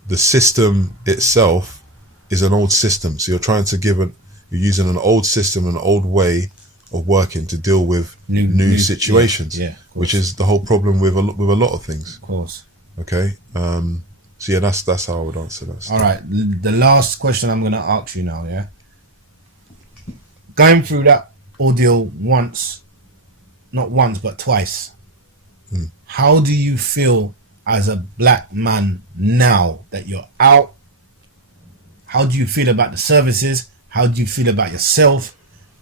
the system itself is an old system. So you're using an old system, an old way of working to deal with new situations. Yeah, which is the whole problem with a lot of things. Of course. Okay. So yeah, that's how I would answer that. All right. The last question I'm going to ask you now, yeah? Going through that ordeal not once, but twice, how do you feel as a black man now that you're out? How do you feel about the services? How do you feel about yourself?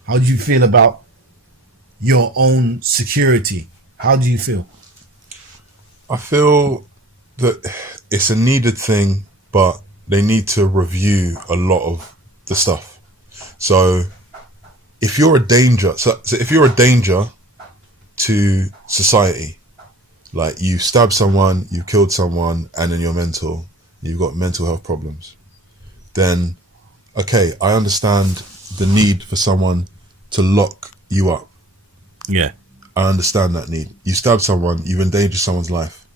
How do you feel about your own security? How do you feel? I feel that it's a needed thing, but they need to review a lot of the stuff. So if you're a danger, if you're a danger to society, like you stabbed someone, you killed someone, and then you've got mental health problems, then okay, I understand the need for someone to lock you up. Yeah. I understand that need. You stabbed someone, you've endangered someone's life.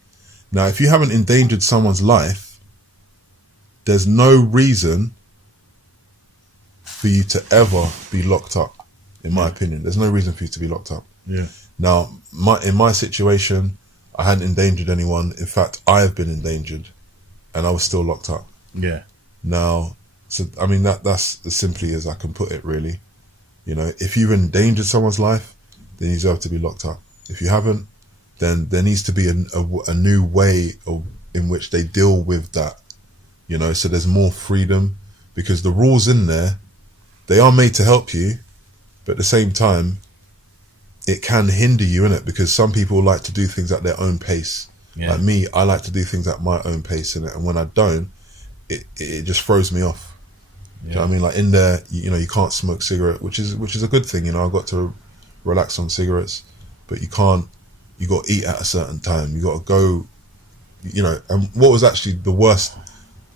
Now, if you haven't endangered someone's life, there's no reason for you to ever be locked up in my opinion. There's no reason for you to be locked up. Yeah. Now, in my situation, I hadn't endangered anyone. In fact, I have been endangered, and I was still locked up. Yeah. Now, so I mean that's as simply as I can put it, really. You know, if you've endangered someone's life, then you deserve to be locked up. If you haven't, then there needs to be a new way in which they deal with that. You know, so there's more freedom, because the rules in there, they are made to help you, but at the same time, it can hinder you, innit? Because some people like to do things at their own pace. Yeah. Like me, I like to do things at my own pace, innit? And when I don't, it just throws me off. Yeah. Do you know what I mean? Like in there, you know, you can't smoke cigarette, which is a good thing. You know, I've got to relax on cigarettes, but you got to eat at a certain time. You got to go, you know. And what was actually the worst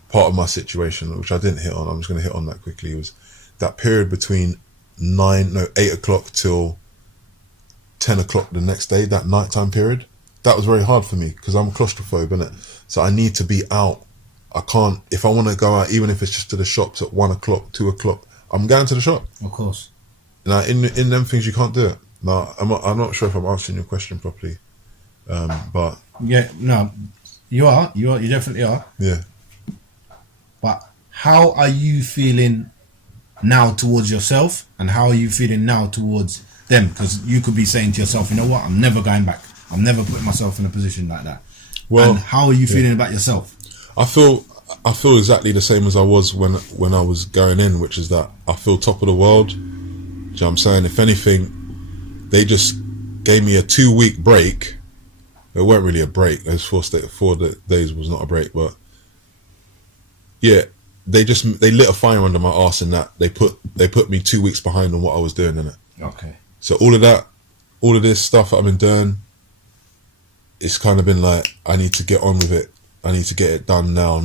part of my situation, which I didn't hit on, I'm just going to hit on that quickly, was that period between 8 o'clock till 10 o'clock the next day, that nighttime period. That was very hard for me because I'm a claustrophobe, innit? So I need to be out. I can't, if I want to go out, even if it's just to the shops at 1 o'clock, 2 o'clock, I'm going to the shop. Of course. Now, in them things, you can't do it. Now, I'm not sure if I'm answering your question properly, but... Yeah, no, you definitely are. Yeah. But how are you feeling now towards yourself, and how are you feeling now towards them? Because you could be saying to yourself, you know what, I'm never going back. I'm never putting myself in a position like that. Well, and how are you feeling about yourself? I feel exactly the same as I was when I was going in, which is that I feel top of the world. Do you know what I'm saying? If anything, they just gave me a 2-week break. It weren't really a break. Those 4 days was not a break, but yeah, they lit a fire under my arse in that they put me 2 weeks behind on what I was doing, innit? Okay. So all of this stuff that I've been doing, it's kind of been like, I need to get on with it. I need to get it done now,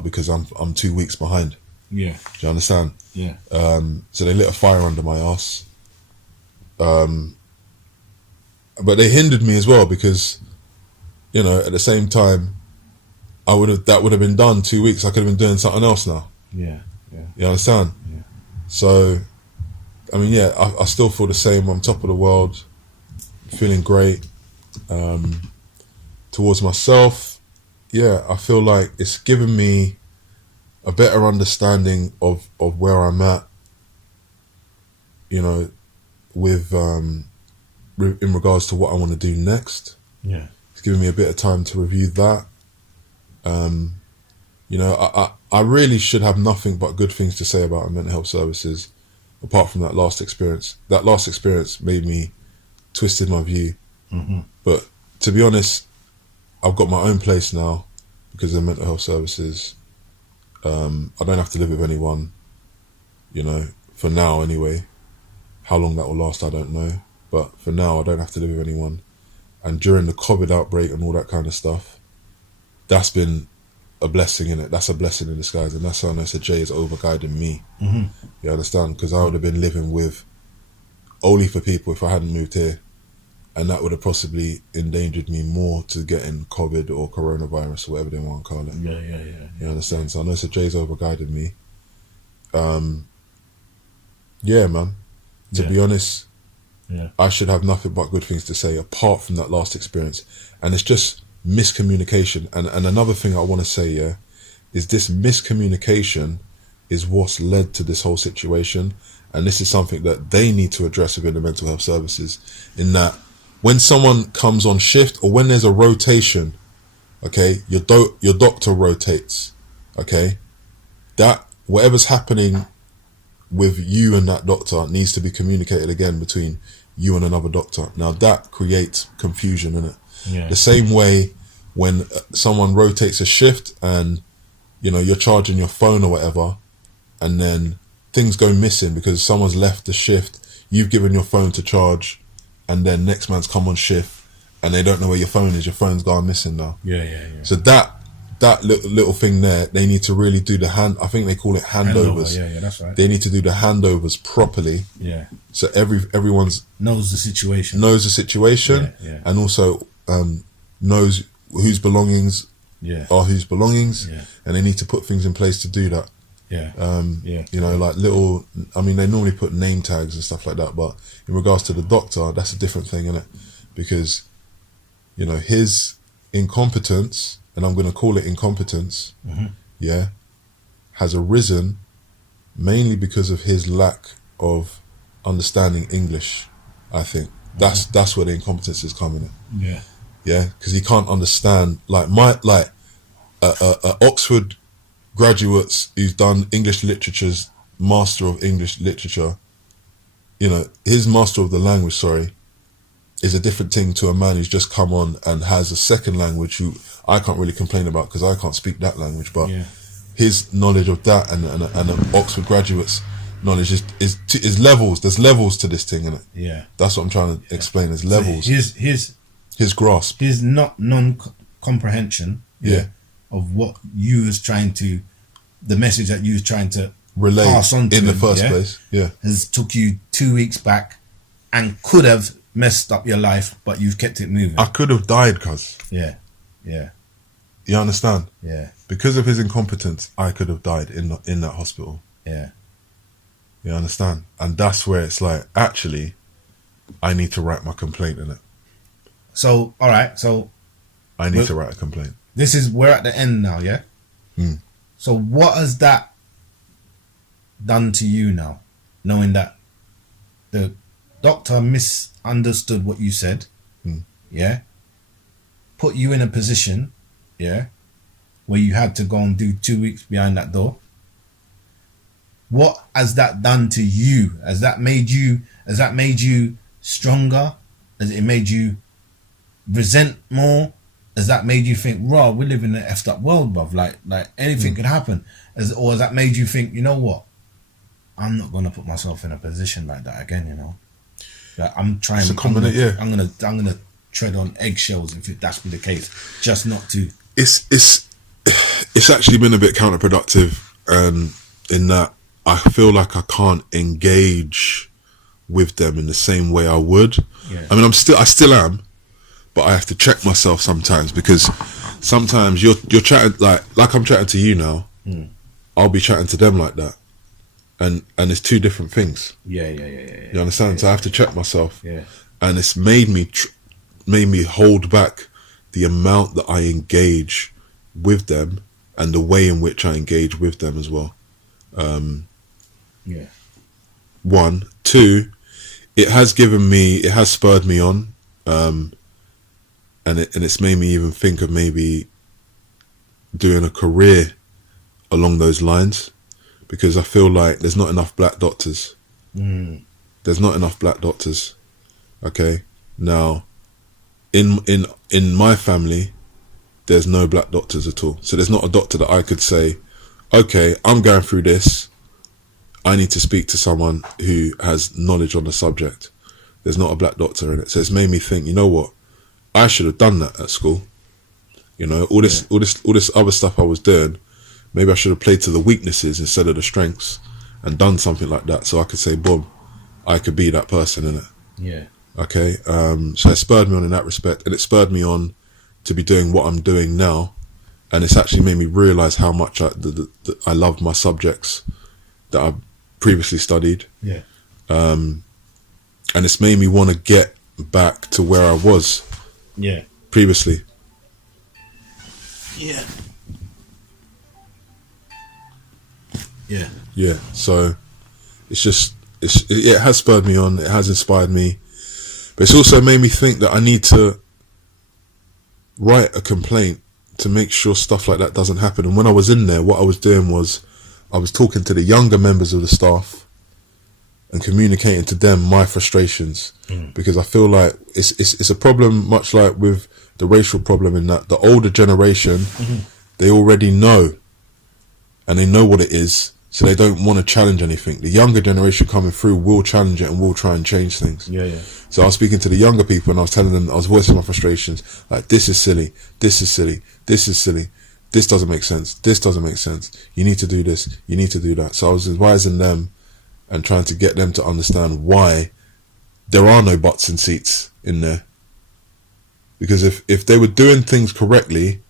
because I'm 2 weeks behind. Yeah. Do you understand? Yeah. So they lit a fire under my ass. But they hindered me as well, because, you know, at the same time, that would have been done 2 weeks. I could have been doing something else now. Yeah. Yeah. You understand? Yeah. So, I mean, yeah, I still feel the same. I'm top of the world, feeling great. Towards myself, yeah, I feel like it's given me a better understanding of where I'm at, you know, with in regards to what I want to do next. Yeah, it's given me a bit of time to review that. You know, I really should have nothing but good things to say about mental health services, apart from that last experience. That last experience made me twisted my view. Mm-hmm. But to be honest, I've got my own place now because of mental health services. I don't have to live with anyone, you know, for now anyway. How long that will last, I don't know. But for now, I don't have to live with anyone. And during the COVID outbreak and all that kind of stuff, that's been a blessing, innit? That's a blessing in disguise. And that's how I know Sir J is over-guiding me. Mm-hmm. You understand? Because I would have been living with only for people if I hadn't moved here. And that would have possibly endangered me more to getting COVID or coronavirus or whatever they want to call it. Yeah. You understand? So I know Sir J's over-guided me. Yeah, man. To be honest, I should have nothing but good things to say apart from that last experience. And it's just miscommunication. And another thing I want to say, yeah, is this miscommunication is what's led to this whole situation. And this is something that they need to address within the mental health services, in that when someone comes on shift or when there's a rotation, okay, your doctor rotates, okay, that whatever's happening with you and that doctor needs to be communicated again between you and another doctor. Now that creates confusion, innit? Yeah. The same way when someone rotates a shift and, you know, you're charging your phone or whatever, and then things go missing because someone's left the shift, you've given your phone to charge, and then next man's come on shift and they don't know where your phone is. Your phone's gone missing now. Yeah. So that little thing there, they need to really do I think they call it handovers. Yeah, that's right. They need to do the handovers properly. Yeah. So everyone's knows the situation. Yeah. And also knows whose belongings are whose belongings. Yeah. And they need to put things in place to do that. Yeah. Yeah. You know, like little, I mean, they normally put name tags and stuff like that, but in regards to the doctor, that's a different thing, isn't it? Because, you know, his incompetence, and I'm going to call it incompetence, yeah, has arisen mainly because of his lack of understanding English, I think. That's where the incompetence is coming in. Yeah. Yeah, because he can't understand, like, Oxford graduates who's done English literature's master of English literature, you know, his master of the language, sorry, is a different thing to a man who's just come on and has a second language who I can't really complain about because I can't speak that language, but his knowledge of that and an Oxford graduate's knowledge is levels. There's levels to this thing, innit? Yeah. That's what I'm trying to explain. There's levels. So his grasp. His non-comprehension of what you was trying to, the message that you was trying to relay pass on to in the him, first place. Yeah. has took you 2 weeks back and could have messed up your life, but you've kept it moving. I could have died, cuz. Yeah. Yeah. You understand? Yeah. Because of his incompetence, I could have died in that hospital. Yeah. You understand? And that's where it's like, actually, I need to write my complaint in it. So, all right. So, I need to write a complaint. we're at the end now, yeah? So what has that done to you now, knowing that the doctor misunderstood what you said, yeah? Put you in a position, yeah, where you had to go and do 2 weeks behind that door. What has that done to you? Has that made you stronger? Has it made you resent more? Has that made you think, raw, we live in an effed up world, bruv, like anything could happen? Or has that made you think, you know what, I'm not gonna put myself in a position like that again, you know? Like, I'm gonna tread on eggshells if that's be the case, just not to. It's actually been a bit counterproductive, in that I feel like I can't engage with them in the same way I would. Yeah. I mean, I still am, but I have to check myself sometimes, because sometimes you're chatting like I'm chatting to you now. I'll be chatting to them like that, and it's two different things. Yeah. You understand? So I have to check myself. Yeah. And it's made me hold back the amount that I engage with them and the way in which I engage with them as well. Yeah. 1, 2, it has spurred me on, and it's made me even think of maybe doing a career along those lines, because I feel like there's not enough black doctors. There's not enough black doctors. Okay, now in my family, there's no black doctors at all. So there's not a doctor that I could say, okay, I'm going through this, I need to speak to someone who has knowledge on the subject. There's not a black doctor in it. So it's made me think, you know what, I should have done that at school. You know, all this other stuff I was doing, maybe I should have played to the weaknesses instead of the strengths and done something like that, so I could say, boom, I could be that person in it. Yeah. Okay. So it spurred me on in that respect, and it spurred me on to be doing what I'm doing now, and it's actually made me realise how much I love my subjects that I previously studied. Yeah. And it's made me want to get back to where I was. Yeah. Previously. Yeah. Yeah. Yeah. So it has spurred me on. It has inspired me, but it's also made me think that I need to write a complaint to make sure stuff like that doesn't happen. And when I was in there, what I was doing was I was talking to the younger members of the staff and communicating to them my frustrations, because I feel like it's a problem, much like with the racial problem, in that the older generation, they already know, and they know what it is, so they don't want to challenge anything. The younger generation coming through will challenge it and will try and change things. Yeah. So I was speaking to the younger people and I was telling them, I was voicing my frustrations, like, this is silly, this is silly, this is silly, this doesn't make sense, this doesn't make sense, you need to do this, you need to do that. So I was advising them and trying to get them to understand why there are no butts and seats in there. Because if they were doing things correctly,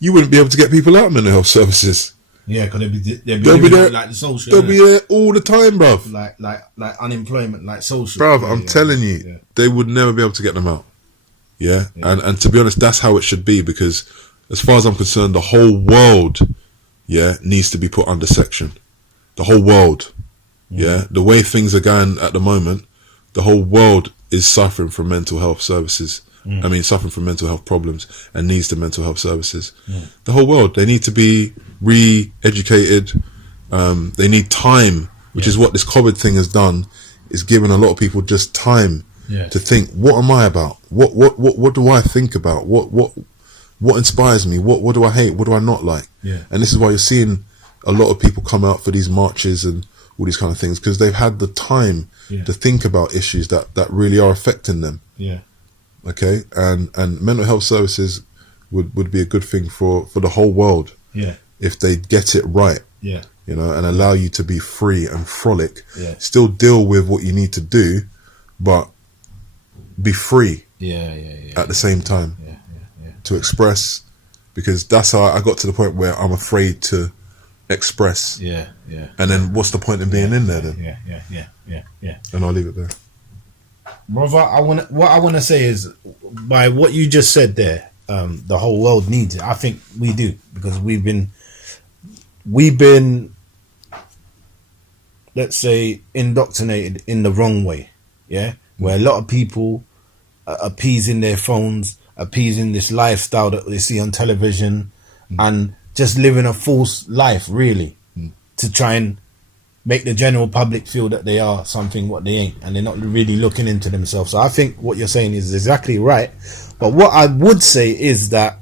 you wouldn't be able to get people out of mental health services. Yeah, because they'll They'll be there, like the social. they'll be there all the time, bruv. Like unemployment, like social. Bruv, Yeah, I'm telling you, they would never be able to get them out. Yeah? And to be honest, that's how it should be, because as far as I'm concerned, the whole world, needs to be put under section. The whole world. Yeah? The way things are going at the moment, the whole world is suffering from mental health services. I mean, suffering from mental health problems and needs the mental health services. The whole world, they need to be re-educated. They need time, which is what this COVID thing has done, is given a lot of people just time to think, what am I about? What do I think about? What inspires me? What do I hate? What do I not like? And this is why you're seeing a lot of people come out for these marches and all these kind of things, because they've had the time to think about issues that really are affecting them. Okay, and mental health services would be a good thing for the whole world. If they get it right. You know, and allow you to be free and frolic. Still deal with what you need to do, but be free. At the same time. To express, because that's how I got to the point where I'm afraid to express. And then what's the point in being in there then? And I'll leave it there. Brother, what I want to say is, by what you just said there, the whole world needs it. I think we do, because we've been, let's say, indoctrinated in the wrong way. Where a lot of people are appeasing their phones, appeasing this lifestyle that they see on television, and just living a false life, really, to try and make the general public feel that they are something what they ain't, and they're not really looking into themselves. So I think what you're saying is exactly right. But what I would say is that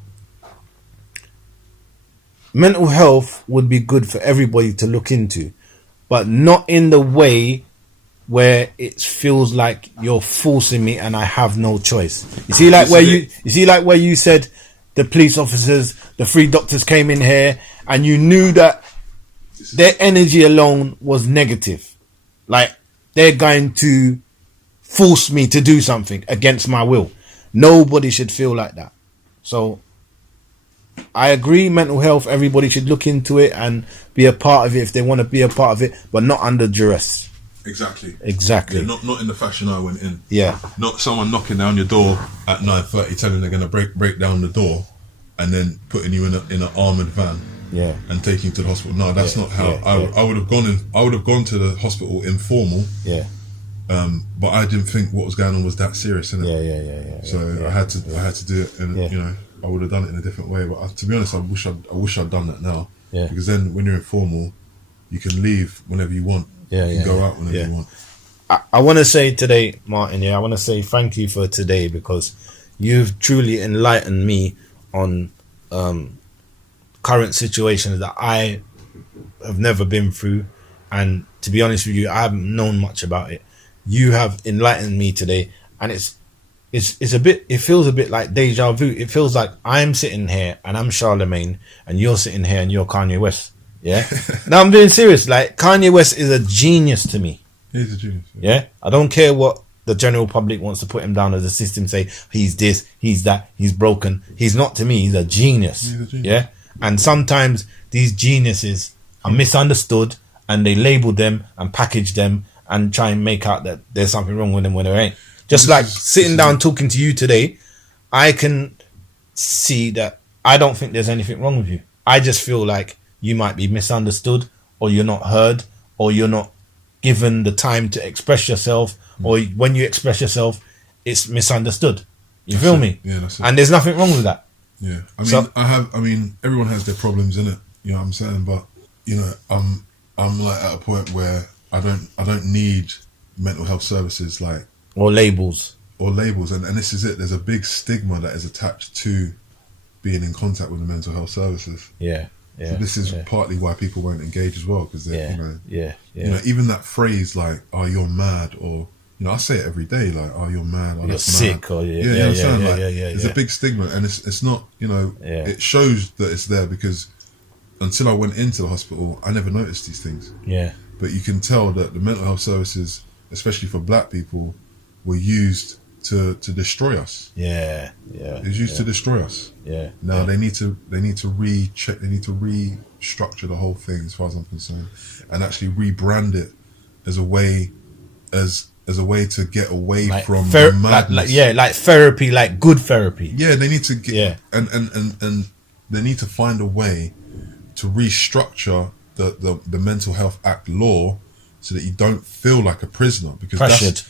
mental health would be good for everybody to look into, but not in the way where it feels like you're forcing me and I have no choice. You see, like where you said the police officers, the 3 doctors came in here, and you knew that their energy alone was negative. Like, they're going to force me to do something against my will. Nobody should feel like that. So I agree, mental health, everybody should look into it and be a part of it if they want to be a part of it, but not under duress. Exactly. Yeah, not in the fashion I went in. Not someone knocking down your door at 9:30 telling they're going to break down the door and then putting you in an armoured van. And taking you to the hospital. No, that's not how I would have gone in. I would have gone to the hospital informal. But I didn't think what was going on was that serious, innit? So I had to do it, and you know, I would have done it in a different way. But to be honest, I wish I'd done that now. Because then when you're informal, you can leave whenever you want. You can go out whenever you want. I want to say today, Martin, I want to say thank you for today, because you've truly enlightened me on current situations that I have never been through, and to be honest with you, I haven't known much about it. You have enlightened me today, and it feels a bit like deja vu. It feels like I'm sitting here and I'm Charlemagne, and you're sitting here and you're Kanye West. Now I'm being serious. Like, Kanye West is a genius to me. He's a genius. I don't care what the general public wants to put him down as a system, say he's this, he's that, he's broken. He's not to me. He's a genius. And sometimes these geniuses are misunderstood, and they label them and package them and try and make out that there's something wrong with them when there ain't. Just like sitting down talking to you today, I can see that I don't think there's anything wrong with you. I just feel like you might be misunderstood, or you're not heard, or you're not given the time to express yourself, or when you express yourself, it's misunderstood. You feel me? Yeah, that's it. And there's nothing wrong with that. Yeah, I mean, everyone has their problems, innit? You know what I'm saying? But you know, I'm like at a point where I don't need mental health services, like or labels, and this is it. There's a big stigma that is attached to being in contact with the mental health services. So this is partly why people won't engage as well, because they, you know, even that phrase like, "Oh, you're mad," or you know, I say it every day, like, "Oh, you're mad," or you're sick, mad. or There's a big stigma, and it's not, you know, it shows that it's there, because until I went into the hospital, I never noticed these things. But you can tell that the mental health services, especially for black people, were used to destroy us. Yeah. It's used to destroy us. Yeah. Now they need to recheck. They need to restructure the whole thing, as far as I'm concerned, and actually rebrand it as a way to get away from the madness. Like therapy, like good therapy. Yeah, they need to get and they need to find a way to restructure the Mental Health Act law so that you don't feel like a prisoner, because pressured.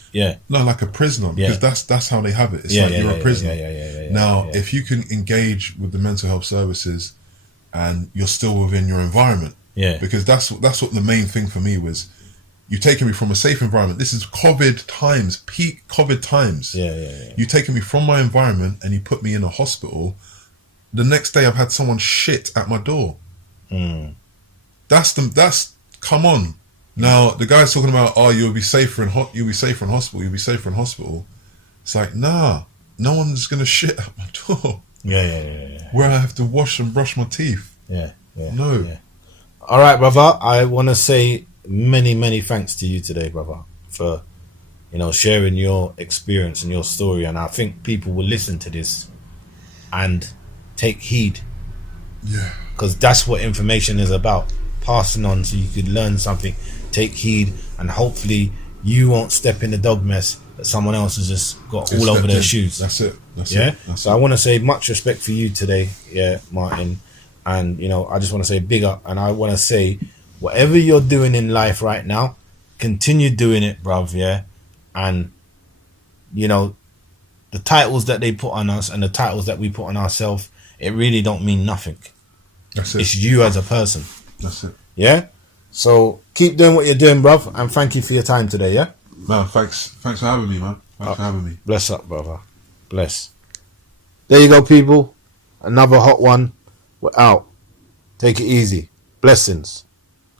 like a prisoner, because that's how they have it. It's you're a prisoner. Now, if you can engage with the mental health services and you're still within your environment, because that's what the main thing for me was. You've taken me from a safe environment. This is COVID times, peak COVID times. You've taken me from my environment and you put me in a hospital. The next day I've had someone shit at my door. Come on. Now the guy's talking about, oh, you'll be safer in hospital. It's like, nah, no one's gonna shit at my door. Where I have to wash and brush my teeth. No. All right, brother. I want to say many thanks to you today, brother, for sharing your experience and your story. And I think people will listen to this and take heed, because that's what information is about, passing on so you could learn something, take heed, and hopefully you won't step in the dog mess that someone else has just got all over their shoes. That's it. So I want to say much respect for you today, Martin, and I just want to say big up, and I want to say, whatever you're doing in life right now, continue doing it, bruv, and the titles that they put on us and the titles that we put on ourselves, it really don't mean nothing. That's it. It's you as a person. That's it. Yeah? So keep doing what you're doing, bruv, and thank you for your time today, yeah? Man, thanks for having me, man. Thanks for having me. Bless up, brother. Bless. There you go, people. Another hot one. We're out. Take it easy. Blessings.